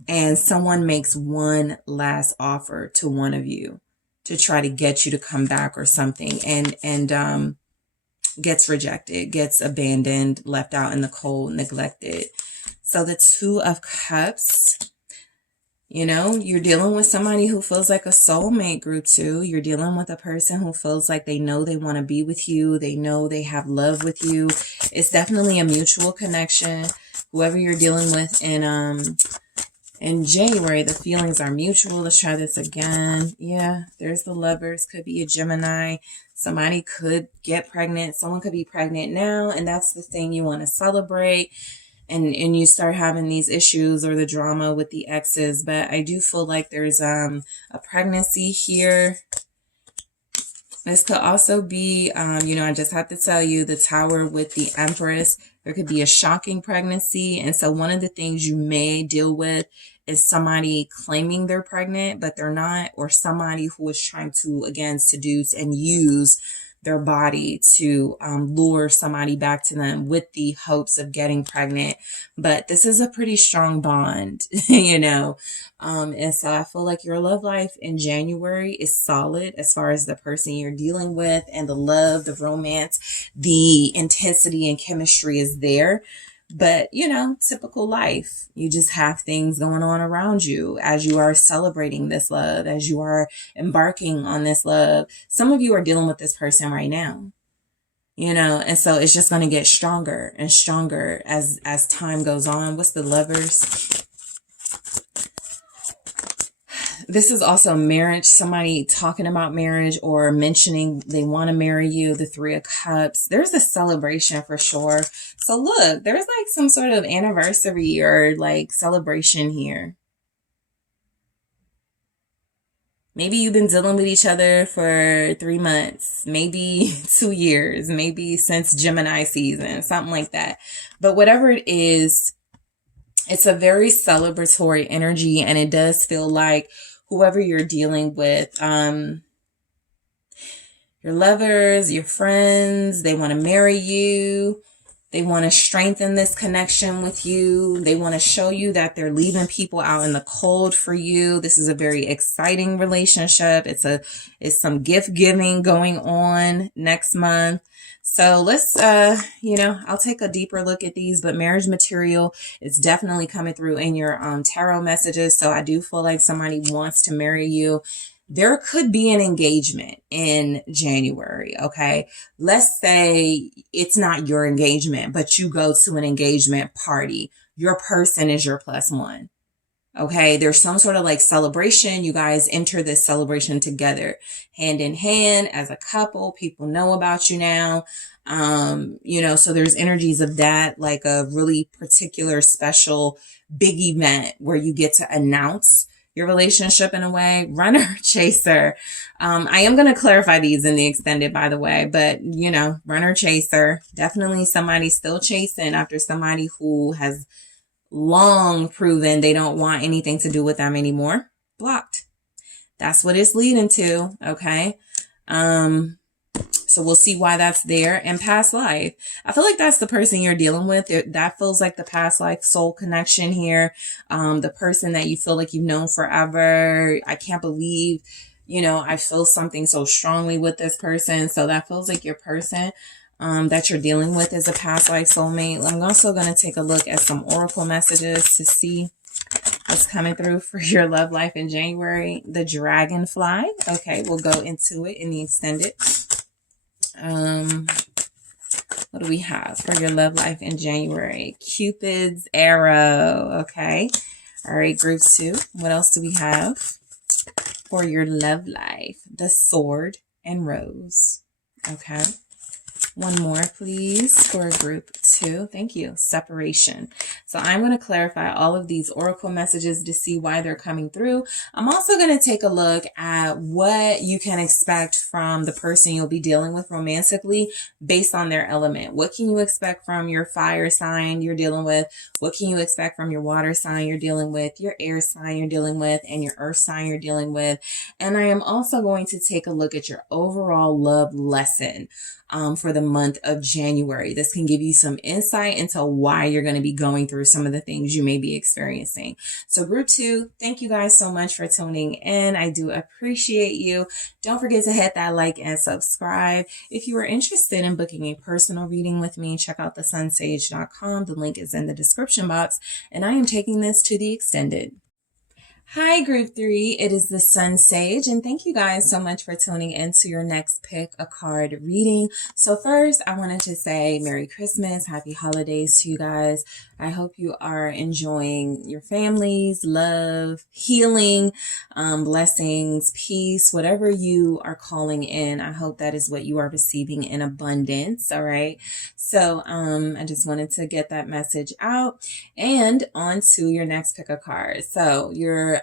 and someone makes one last offer to one of you to try to get you to come back or something, and gets rejected, gets abandoned, left out in the cold, neglected. So the Two of Cups, you know, you're dealing with somebody who feels like a soulmate group too. You're dealing with a person who feels like they know they want to be with you. They know they have love with you. It's definitely a mutual connection. Whoever you're dealing with in January, the feelings are mutual. Let's try this again. Yeah, there's the Lovers. Could be a Gemini. Somebody could get pregnant. Someone could be pregnant now, and that's the thing you want to celebrate. And you start having these issues or the drama with the exes. But I do feel like there's a pregnancy here. This could also be, you know, I just have to tell you, the Tower with the Empress. There could be a shocking pregnancy. And so one of the things you may deal with is somebody claiming they're pregnant, but they're not, or somebody who is trying to, again, seduce and use their body to lure somebody back to them with the hopes of getting pregnant. But this is a pretty strong bond, you know. And so I feel like your love life in January is solid as far as the person you're dealing with, and the love, the romance, the intensity and chemistry is there. But, you know, typical life. You just have things going on around you as you are celebrating this love, as you are embarking on this love. Some of you are dealing with this person right now, you know, and so it's just going to get stronger and stronger as time goes on. What's the Lovers? This is also marriage, somebody talking about marriage or mentioning they want to marry you, the Three of Cups. There's a celebration for sure. So look, there's like some sort of anniversary or like celebration here. Maybe you've been dealing with each other for 3 months, maybe 2 years, maybe since Gemini season, something like that. But whatever it is, it's a very celebratory energy, and it does feel like whoever you're dealing with, your lovers, your friends, they want to marry you. They want to strengthen this connection with you. They want to show you that they're leaving people out in the cold for you. This is a very exciting relationship. It's some gift giving going on next month. So let's, I'll take a deeper look at these, but marriage material is definitely coming through in your tarot messages. So I do feel like somebody wants to marry you. There could be an engagement in January, okay? Let's say it's not your engagement, but you go to an engagement party. Your person is your +1, okay? There's some sort of like celebration. You guys enter this celebration together, hand in hand as a couple. People know about you now. So there's energies of that, like a really particular special big event where you get to announce your relationship in a way. Runner, chaser. I am going to clarify these in the extended, by the way, but runner, chaser, definitely somebody still chasing after somebody who has long proven they don't want anything to do with them anymore. Blocked. That's what it's leading to. Okay. So we'll see why that's there. And past life, I feel like that's the person you're dealing with. That feels like the past life soul connection here. The person that you feel like you've known forever. I can't believe, I feel something so strongly with this person. So that feels like your person that you're dealing with is a past life soulmate. I'm also going to take a look at some oracle messages to see what's coming through for your love life in January. The dragonfly. Okay, we'll go into it in the extended. What do we have for your love life in January? Cupid's arrow. Okay. All right, group 2. What else do we have for your love life? The sword and rose. Okay. One more, please, for group 2. Thank you. Separation. So I'm going to clarify all of these oracle messages to see why they're coming through. I'm also going to take a look at what you can expect from the person you'll be dealing with romantically based on their element. What can you expect from your fire sign you're dealing with? What can you expect from your water sign you're dealing with, your air sign you're dealing with, and your earth sign you're dealing with? And I am also going to take a look at your overall love lesson for the month of January. This can give you some insight into why you're going to be going through some of the things you may be experiencing. So group 2, thank you guys so much for tuning in. I do appreciate you. Don't forget to hit that like and subscribe. If you are interested in booking a personal reading with me, check out TheSunSage.com. The link is in the description box. And I am taking this to the extended. Hi, group 3. It is the SunSage, and thank you guys so much for tuning in to your next pick a card reading. So first, I wanted to say Merry Christmas, Happy Holidays to you guys. I hope you are enjoying your families, love, healing, blessings, peace, whatever you are calling in. I hope that is what you are receiving in abundance. All right. So I just wanted to get that message out, and on to your next pick a card. So your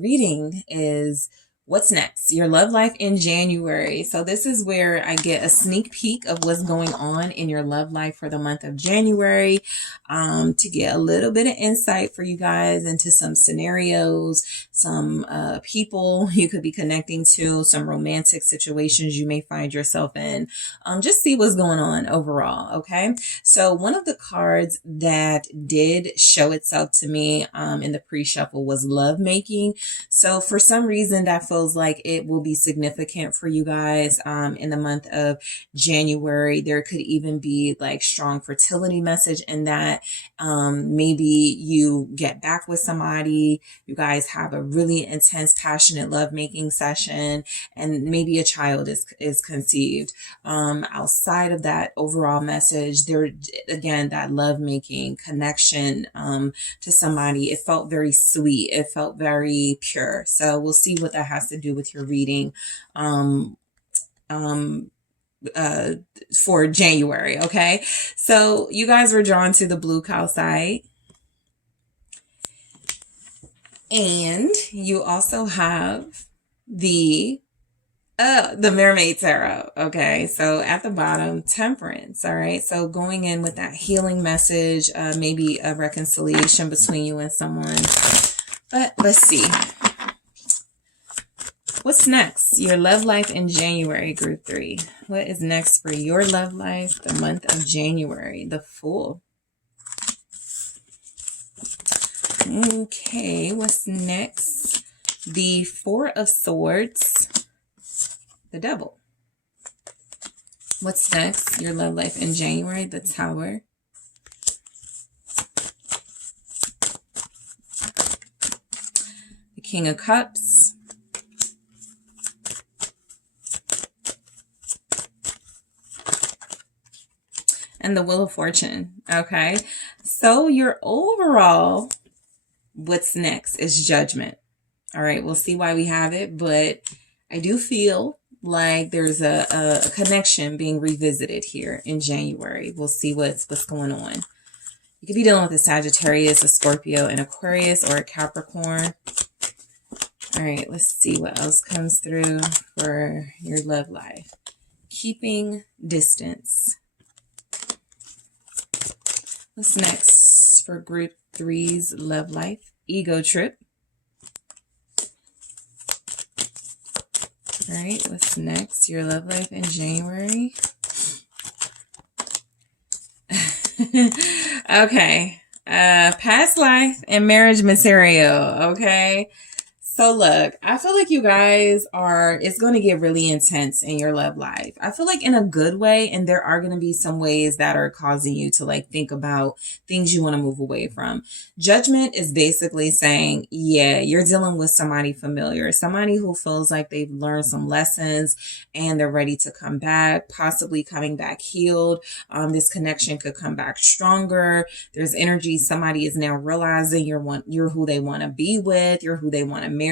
reading is What's next? Your love life in January. So this is where I get a sneak peek of what's going on in your love life for the month of January, to get a little bit of insight for you guys into some scenarios, some people you could be connecting to, some romantic situations you may find yourself in. Just see what's going on overall, okay? So one of the cards that did show itself to me in the pre-shuffle was lovemaking. So for some reason that feels like it will be significant for you guys in the month of January. There could even be like strong fertility message in that. Maybe you get back with somebody, you guys have a really intense, passionate lovemaking session, and maybe a child is conceived. Outside of that overall message, there again, that lovemaking connection to somebody, it felt very sweet, it felt very pure. So we'll see what that has to do with your reading for January. Okay, so you guys were drawn to the blue calcite, and you also have the Mermaid Tarot. Okay, so at the bottom, Temperance. All right, so going in with that healing message, maybe a reconciliation between you and someone. But let's see. What's next? Your love life in January, group 3. What is next for your love life the month of January? The Fool. Okay, what's next? The Four of Swords. The Devil. What's next? Your love life in January, the Tower. The King of Cups. And the Wheel of Fortune. Okay, so your overall what's next is Judgment. All right, we'll see why we have it, but I do feel like there's a connection being revisited here in January. We'll see what's going on. You could be dealing with a Sagittarius, a Scorpio, an Aquarius, or a Capricorn. All right, let's see what else comes through for your love life. Keeping distance. What's next for group 3's love life? Ego trip. All right, what's next? Your love life in January. Okay. Past life and marriage material. Okay. So look, I feel like you guys it's going to get really intense in your love life. I feel like in a good way, and there are going to be some ways that are causing you to like think about things you want to move away from. Judgment is basically saying, yeah, you're dealing with somebody familiar, somebody who feels like they've learned some lessons and they're ready to come back, possibly coming back healed. This connection could come back stronger. There's energy. Somebody is now realizing you're who they want to be with. You're who they want to marry.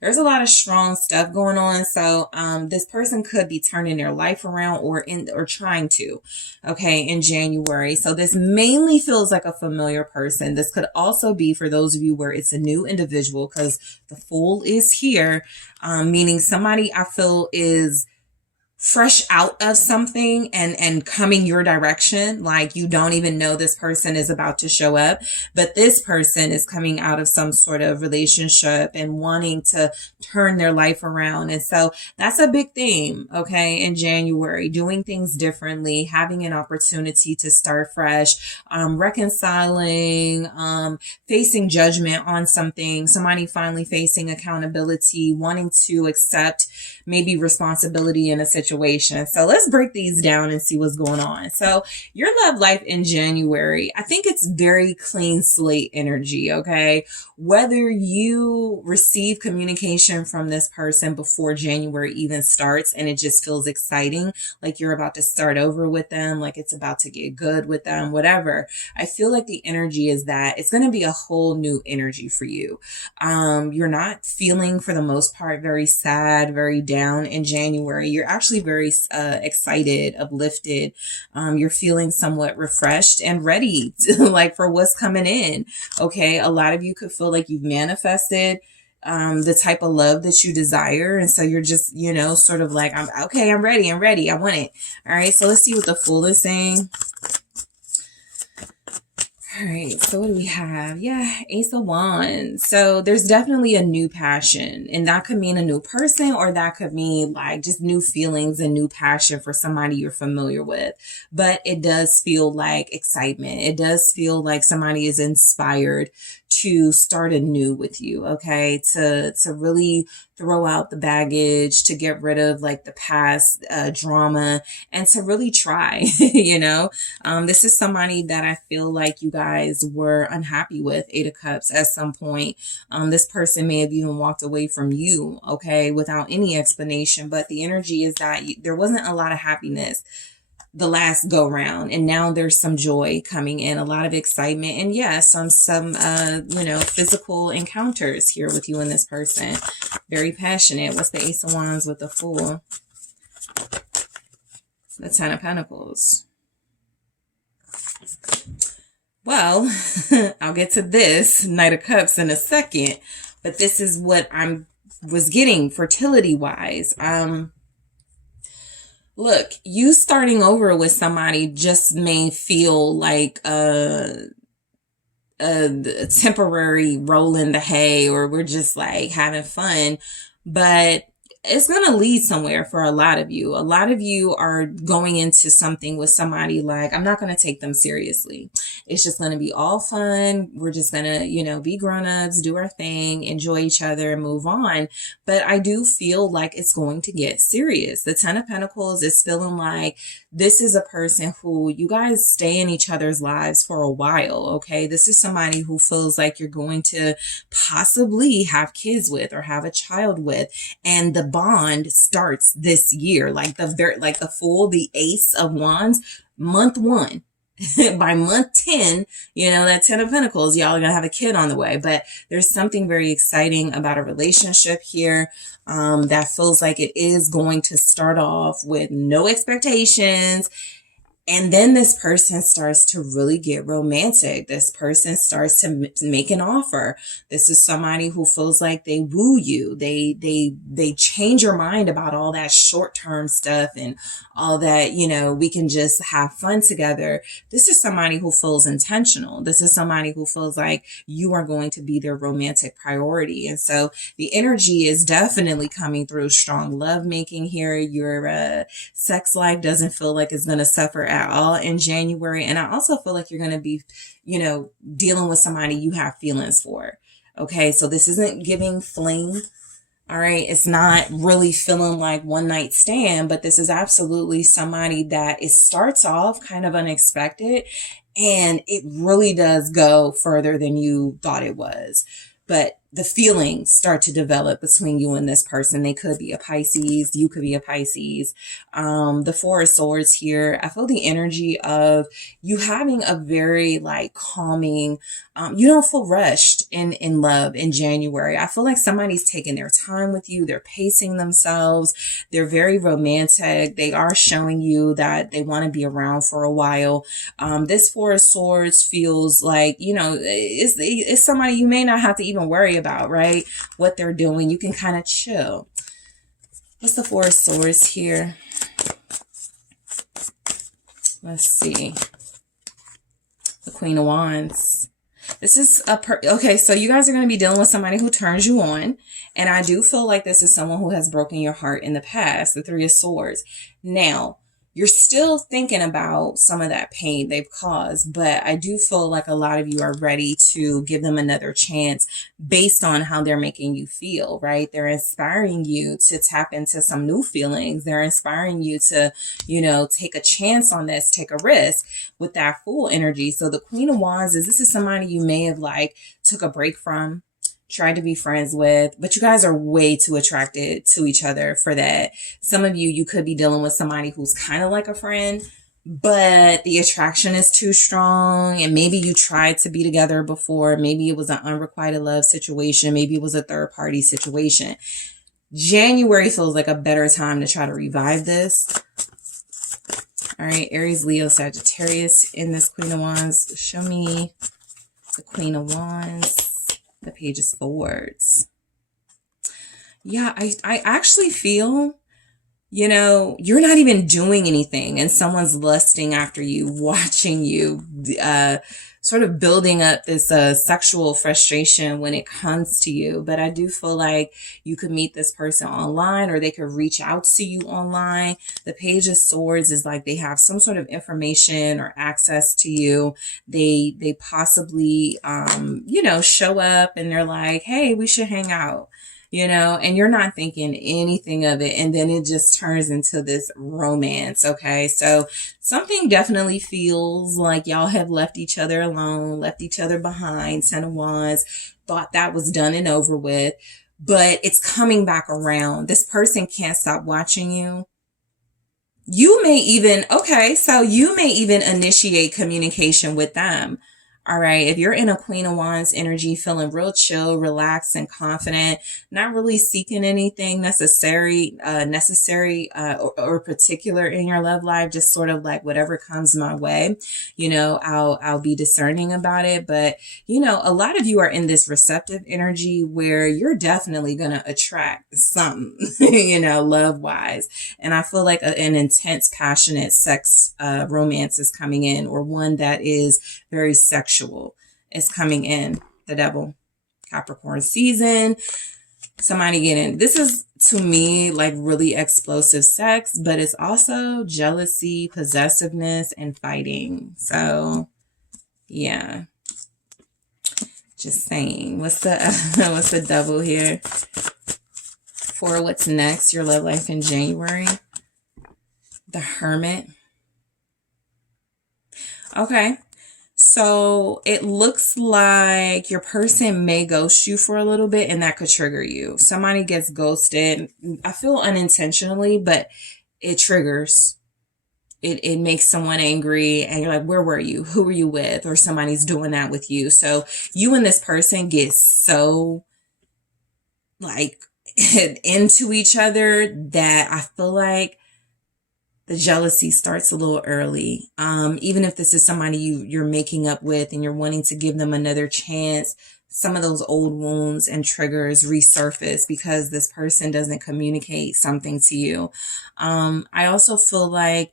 There's a lot of strong stuff going on. So this person could be turning their life around or trying to, okay, in January. So this mainly feels like a familiar person. This could also be for those of you where it's a new individual, because the Fool is here, meaning somebody I feel is fresh out of something and coming your direction. Like you don't even know this person is about to show up, but this person is coming out of some sort of relationship and wanting to turn their life around. And so that's a big theme, okay, in January, doing things differently, having an opportunity to start fresh, reconciling, facing judgment on something, somebody finally facing accountability, wanting to accept maybe responsibility in a situation. So let's break these down and see what's going on. So your love life in January, I think it's very clean slate energy, okay? Whether you receive communication from this person before January even starts and it just feels exciting, like you're about to start over with them, like it's about to get good with them, whatever. I feel like the energy is that it's going to be a whole new energy for you. You're not feeling, for the most part, very sad, very down in January. You're actually very excited, uplifted. You're feeling somewhat refreshed and ready to, like, for what's coming in. Okay, a lot of you could feel like you've manifested the type of love that you desire. And so you're just, you know, sort of like, I'm ready, I want it. All right, so let's see what the Fool is saying. All right, so what do we have? Yeah, Ace of Wands. So there's definitely a new passion, and that could mean a new person, or that could mean like just new feelings and new passion for somebody you're familiar with. But it does feel like excitement. It does feel like somebody is inspired to start anew with you, okay? To really throw out the baggage, to get rid of like the past drama, and to really try, you know? This is somebody that I feel like you guys were unhappy with, Eight of Cups, at some point. This person may have even walked away from you, okay, without any explanation. But the energy is that there wasn't a lot of happiness the last go round, and now there's some joy coming in, a lot of excitement, and yes, some you know, physical encounters here with you and this person. Very passionate. What's the Ace of Wands with the Fool? The Ten of Pentacles. Well, I'll get to this Knight of Cups in a second, but this is what I was getting fertility wise. Look, you starting over with somebody just may feel like a temporary roll in the hay, or we're just like having fun, but it's going to lead somewhere for a lot of you. A lot of you are going into something with somebody like, I'm not going to take them seriously. It's just going to be all fun. We're just going to, you know, be grown-ups, do our thing, enjoy each other, and move on. But I do feel like it's going to get serious. The Ten of Pentacles is feeling like this is a person who you guys stay in each other's lives for a while, okay? This is somebody who feels like you're going to possibly have kids with or have a child with, and the bond starts this year. Like the Fool, the Ace of Wands, month 1. By month 10, you know, that Ten of Pentacles, y'all are going to have a kid on the way. But there's something very exciting about a relationship here that feels like it is going to start off with no expectations. And then this person starts to really get romantic. This person starts to make an offer. This is somebody who feels like they woo you. They change your mind about all that short-term stuff and all that, you know, we can just have fun together. This is somebody who feels intentional. This is somebody who feels like you are going to be their romantic priority. And so the energy is definitely coming through strong love making here. Your sex life doesn't feel like it's going to suffer at all in January. And I also feel like you're going to be, you know, dealing with somebody you have feelings for. Okay. So this isn't giving fling. All right. It's not really feeling like one night stand, but this is absolutely somebody that it starts off kind of unexpected, and it really does go further than you thought it was. But the feelings start to develop between you and this person. They could be a Pisces. You could be a Pisces. The Four of Swords here, I feel the energy of you having a very like calming, you don't feel rushed in love in January. I feel like somebody's taking their time with you. They're pacing themselves. They're very romantic. They are showing you that they want to be around for a while. This Four of Swords feels like, you know, it's somebody you may not have to even worry about, right? What they're doing. You can kind of chill. What's the Four of Swords here? Let's see. The Queen of Wands. This is okay, so you guys are going to be dealing with somebody who turns you on. And I do feel like this is someone who has broken your heart in the past. The Three of Swords. Now, you're still thinking about some of that pain they've caused, but I do feel like a lot of you are ready to give them another chance based on how they're making you feel, right? They're inspiring you to tap into some new feelings. They're inspiring you to, you know, take a chance on this, take a risk with that Fool energy. So the Queen of Wands this is somebody you may have like took a break from, tried to be friends with, but you guys are way too attracted to each other for that. Some of you could be dealing with somebody who's kind of like a friend, but the attraction is too strong. And maybe you tried to be together before. Maybe it was an unrequited love situation. Maybe it was a third party situation. January feels like a better time to try to revive this. All right, Aries, Leo, Sagittarius in this Queen of Wands. Show me the Queen of Wands. The Page of Swords. Yeah, I actually feel, you know, you're not even doing anything and someone's lusting after you, watching you, sort of building up this sexual frustration when it comes to you. But I do feel like you could meet this person online or they could reach out to you online. The Page of Swords is like they have some sort of information or access to you. They possibly, you know, show up and they're like, hey, we should hang out, you know, and you're not thinking anything of it. And then it just turns into this romance. Okay. So something definitely feels like y'all have left each other alone, left each other behind. Ten of Wands, thought that was done and over with, but it's coming back around. This person can't stop watching you. You may even, okay, so you may even initiate communication with them. All right. If you're in a Queen of Wands energy, feeling real chill, relaxed, and confident, not really seeking anything necessary, or particular in your love life, just sort of like whatever comes my way, you know, I'll be discerning about it. But, you know, a lot of you are in this receptive energy where you're definitely going to attract something, you know, love wise. And I feel like an intense, passionate sex romance is coming in, or one that is very sexual is coming in. The Devil, Capricorn season. Somebody getting, this is to me like really explosive sex, but it's also jealousy, possessiveness, and fighting. So yeah, just saying. What's the what's the Devil here for what's next, your love life in January? The Hermit. Okay. So it looks like your person may ghost you for a little bit, and that could trigger you. Somebody gets ghosted. I feel unintentionally, but it triggers. It makes someone angry, and you're like, where were you? Who were you with? Or somebody's doing that with you. So you and this person get so like into each other that I feel like the jealousy starts a little early. Even if this is somebody you're making up with and you're wanting to give them another chance, some of those old wounds and triggers resurface because this person doesn't communicate something to you. I also feel like,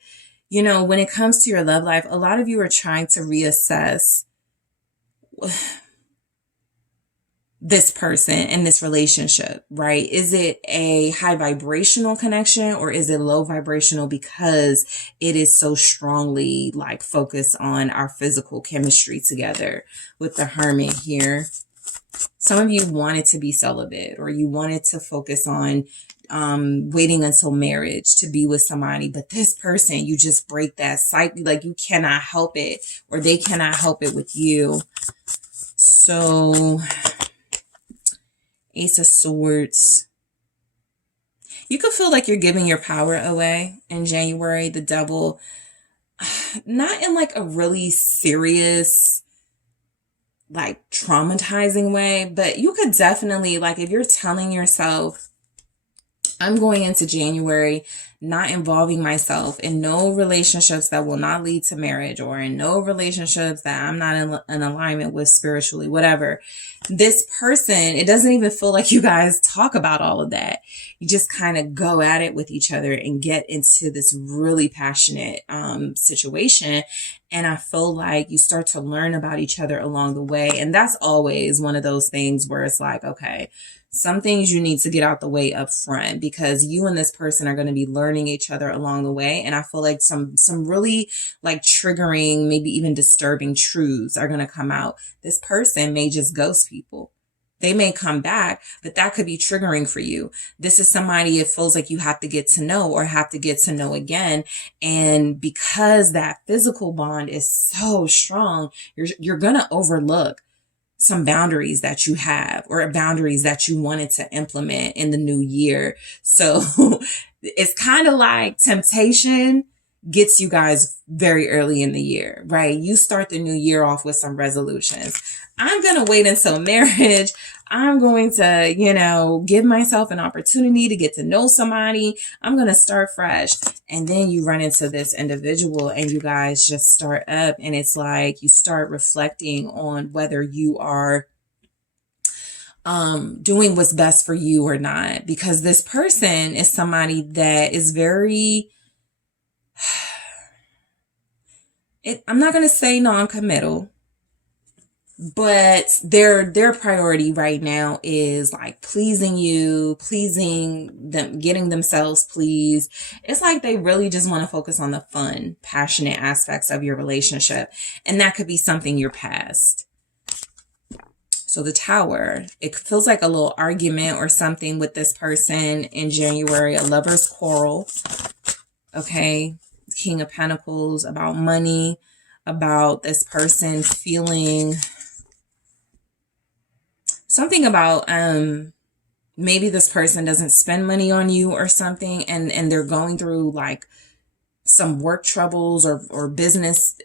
you know, when it comes to your love life, a lot of you are trying to reassess this person and this relationship, right? Is it a high vibrational connection or is it low vibrational because it is so strongly like focused on our physical chemistry together? With the Hermit here, some of you wanted to be celibate or you wanted to focus on waiting until marriage to be with somebody, but this person, you just break that cycle, like you cannot help it or they cannot help it with you. So Ace of Swords. You could feel like you're giving your power away in January. The Devil, not in like a really serious, like traumatizing way, but you could definitely, like if you're telling yourself, I'm going into January not involving myself in no relationships that will not lead to marriage or in no relationships that I'm not in alignment with spiritually, whatever. This person, it doesn't even feel like you guys talk about all of that. You just kind of go at it with each other and get into this really passionate situation. And I feel like you start to learn about each other along the way. And that's always one of those things where it's like, okay, some things you need to get out the way up front because you and this person are going to be learning each other along the way. And I feel like some really like triggering, maybe even disturbing truths are going to come out. This person may just ghost people. They may come back, but that could be triggering for you. This is somebody it feels like you have to get to know or have to get to know again. And because that physical bond is so strong, you're going to overlook some boundaries that you have or boundaries that you wanted to implement in the new year. So it's kind of like temptation gets you guys very early in the year, right? You start the new year off with some resolutions. I'm going to wait until marriage. I'm going to, give myself an opportunity to get to know somebody. I'm going to start fresh. And then you run into this individual and you guys just start up. And it's like you start reflecting on whether you are doing what's best for you or not, because this person is somebody that is very, I'm not going to say non-committal, but their priority right now is like pleasing you, pleasing them, getting themselves pleased. It's like they really just want to focus on the fun, passionate aspects of your relationship. And that could be something you're past. So the Tower, it feels like a little argument or something with this person in January, a lover's quarrel. Okay. King of Pentacles, about money, about this person feeling something about maybe this person doesn't spend money on you or something, and they're going through like some work troubles or business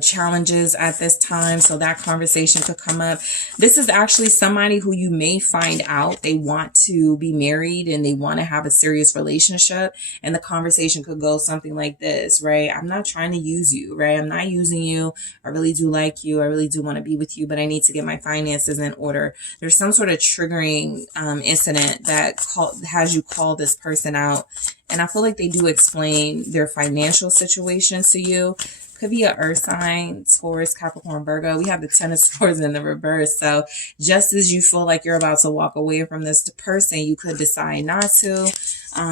challenges at this time. So that conversation could come up. This is actually somebody who you may find out they want to be married and they want to have a serious relationship. And the conversation could go something like this, right? I'm not trying to use you, right? I'm not using you. I really do like you. I really do want to be with you, but I need to get my finances in order. There's some sort of triggering incident that has you call this person out. And I feel like they do explain their financial situation to you. Could be an earth sign, Taurus, Capricorn, Virgo. We have the Ten of Swords in the reverse. So just as you feel like you're about to walk away from this person, you could decide not to.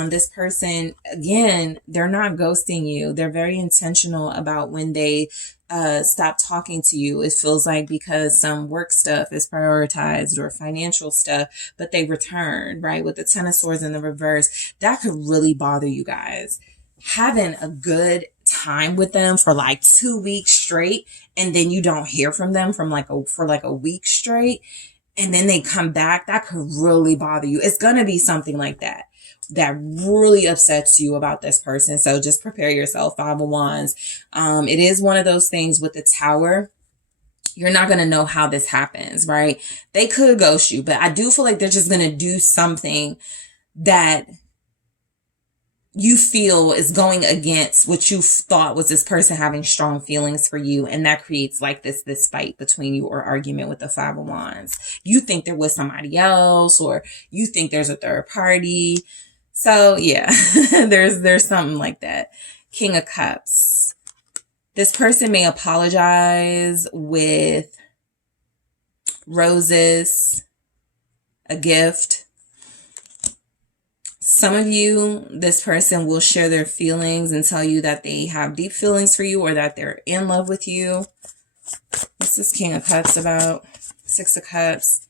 This person, again, they're not ghosting you. They're very intentional about when they stop talking to you. It feels like because some work stuff is prioritized or financial stuff, but they return, right? With the Ten of Swords in the reverse, that could really bother you guys. Having a good time with them for like 2 weeks straight, and then you don't hear from them for like a week straight, and then they come back, that could really bother you. It's gonna be something like that really upsets you about this person. So just prepare yourself. Five of Wands. It is one of those things with the Tower. You're not going to know how this happens, right? They could ghost you, but I do feel like they're just going to do something that you feel is going against what you thought was this person having strong feelings for you. And that creates like this fight between you or argument with the Five of Wands. You think there was somebody else, or you think there's a third party. So yeah, there's something like that. King of Cups. This person may apologize with roses, a gift. Some of you, this person will share their feelings and tell you that they have deep feelings for you or that they're in love with you. What's this King of Cups about? Six of Cups.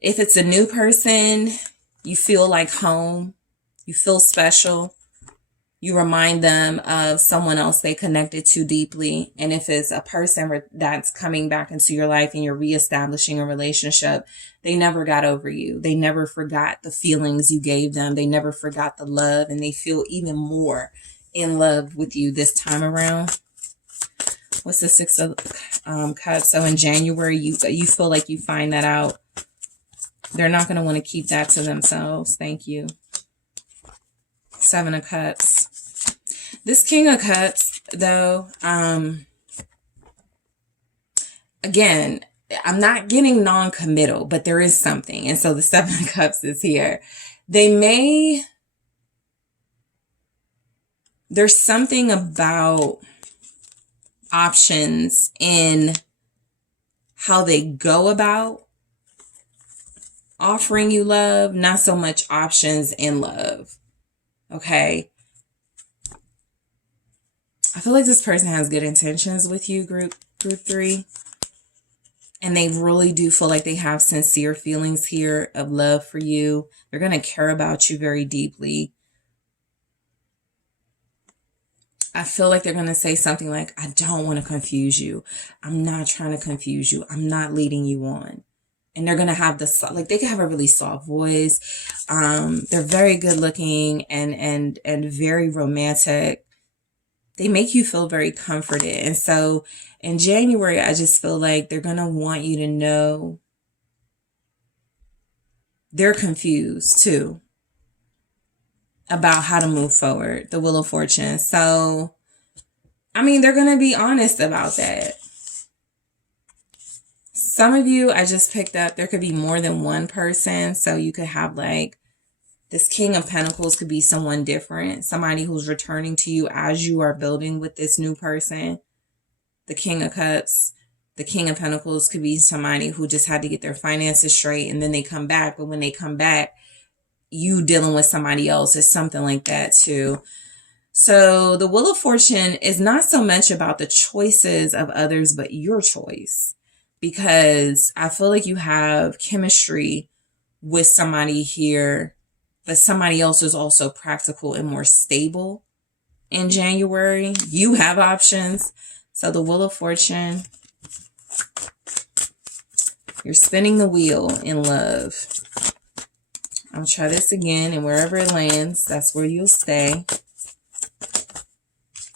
If it's a new person, you feel like home. You feel special. You remind them of someone else they connected to deeply. And if it's a person that's coming back into your life and you're reestablishing a relationship, they never got over you. They never forgot the feelings you gave them. They never forgot the love, and they feel even more in love with you this time around. What's the Six of Cups? So in January, you feel like you find that out. They're not going to want to keep that to themselves. Thank you. Seven of Cups. This King of Cups, though, again, I'm not getting non-committal, but there is something. And so the Seven of Cups is here. There's something about options in how they go about offering you love, not so much options in love. Okay. I feel like this person has good intentions with you, group 3. And they really do feel like they have sincere feelings here of love for you. They're going to care about you very deeply. I feel like they're going to say something like, I don't want to confuse you. I'm not trying to confuse you. I'm not leading you on. And they're going to have they can have a really soft voice. They're very good looking and very romantic. They make you feel very comforted. And so in January, I just feel like they're going to want you to know they're confused too about how to move forward, the Wheel of Fortune. So, I mean, they're going to be honest about that. Some of you, I just picked up, there could be more than one person. So you could have like this King of Pentacles could be someone different, somebody who's returning to you as you are building with this new person. The King of Cups, the King of Pentacles could be somebody who just had to get their finances straight and then they come back. But when they come back, you dealing with somebody else is something like that too. So the Wheel of Fortune is not so much about the choices of others, but your choice. Because I feel like you have chemistry with somebody here, but somebody else is also practical and more stable in January. You have options. So the Wheel of Fortune, you're spinning the wheel in love. I'll try this again, and wherever it lands, that's where you'll stay.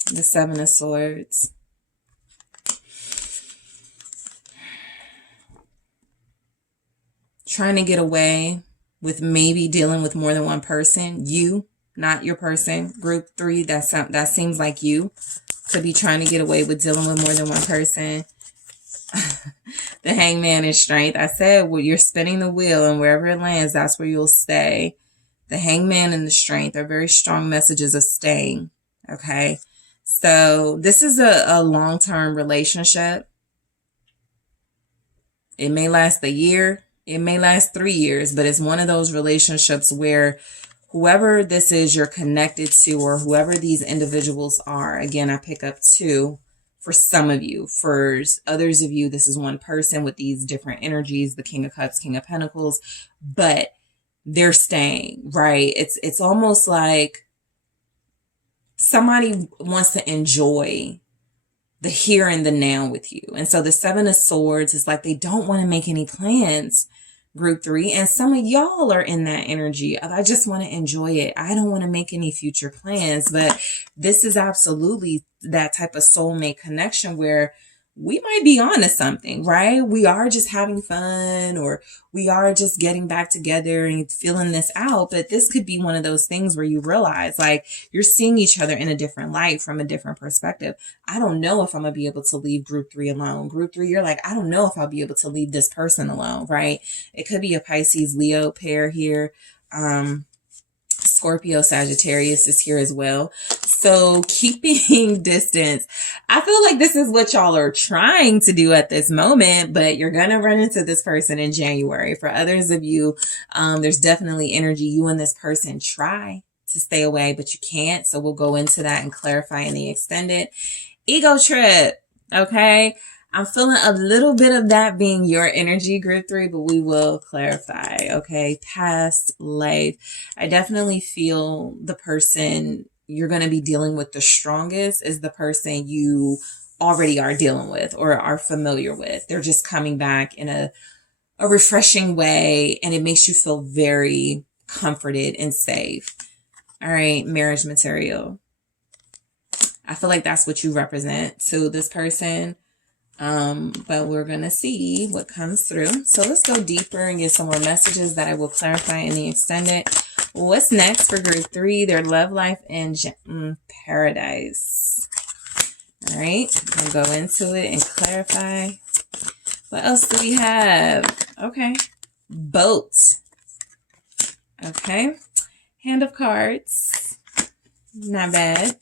The Seven of Swords. Trying to get away with maybe dealing with more than one person. You, not your person. Group 3, that seems like you. Could be trying to get away with dealing with more than one person. The Hangman is Strength. I said, well, you're spinning the wheel, and wherever it lands, that's where you'll stay. The Hangman and the Strength are very strong messages of staying. Okay. So this is a long-term relationship. It may last a year. It may last 3 years, but it's one of those relationships where whoever this is you're connected to, or whoever these individuals are, again, I pick up 2 for some of you. For others of you, this is one person with these different energies, the King of Cups, King of Pentacles, but they're staying, right? It's almost like somebody wants to enjoy the here and the now with you. And so the Seven of Swords is like they don't want to make any plans, Group 3. And some of y'all are in that energy of I just want to enjoy it. I don't want to make any future plans. But this is absolutely that type of soulmate connection where we might be on to something, right? We are just having fun, or we are just getting back together and feeling this out. But this could be one of those things where you realize like you're seeing each other in a different light from a different perspective. I don't know if I'm going to be able to leave Group 3 alone. Group 3, you're like, I don't know if I'll be able to leave this person alone, right? It could be a Pisces Leo pair here. Scorpio Sagittarius is here as well. So keeping distance, I feel like this is what y'all are trying to do at this moment, but you're going to run into this person in January. For others of you, there's definitely energy. You and this person try to stay away, but you can't. So we'll go into that and clarify in the extended ego trip. Okay. I'm feeling a little bit of that being your energy, Group 3, but we will clarify. Okay. Past life. I definitely feel the person you're going to be dealing with the strongest is the person you already are dealing with or are familiar with. They're just coming back in a refreshing way, and it makes you feel very comforted and safe. All right. Marriage material. I feel like that's what you represent to this person. But we're going to see what comes through. So let's go deeper and get some more messages that I will clarify in the extended. What's next for Group 3? Their love life and paradise. All right. I'll go into it and clarify. What else do we have? Okay. Boat. Okay. Hand of Cards. Not bad.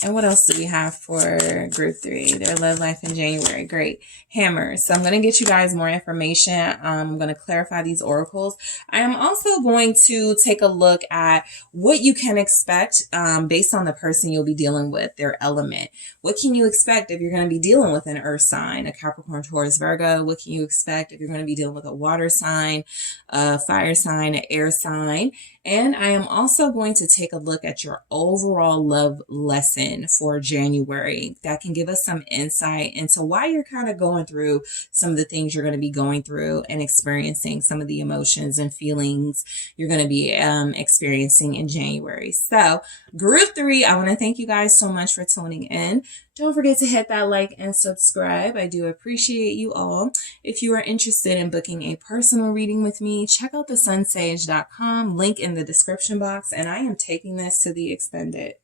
And what else do we have for Group 3? Their love life in January. Great. Hammer. So I'm going to get you guys more information. I'm going to clarify these oracles. I am also going to take a look at what you can expect based on the person you'll be dealing with, their element. What can you expect if you're going to be dealing with an earth sign, a Capricorn, Taurus, Virgo? What can you expect if you're going to be dealing with a water sign, a fire sign, an air sign? And I am also going to take a look at your overall love lesson for January. That can give us some insight into why you're kind of going through some of the things you're going to be going through and experiencing some of the emotions and feelings you're going to be experiencing in January. So Group 3, I want to thank you guys so much for tuning in. Don't forget to hit that like and subscribe. I do appreciate you all. If you are interested in booking a personal reading with me, check out TheSunSage.com, link in the description box, and I am taking this to the extended.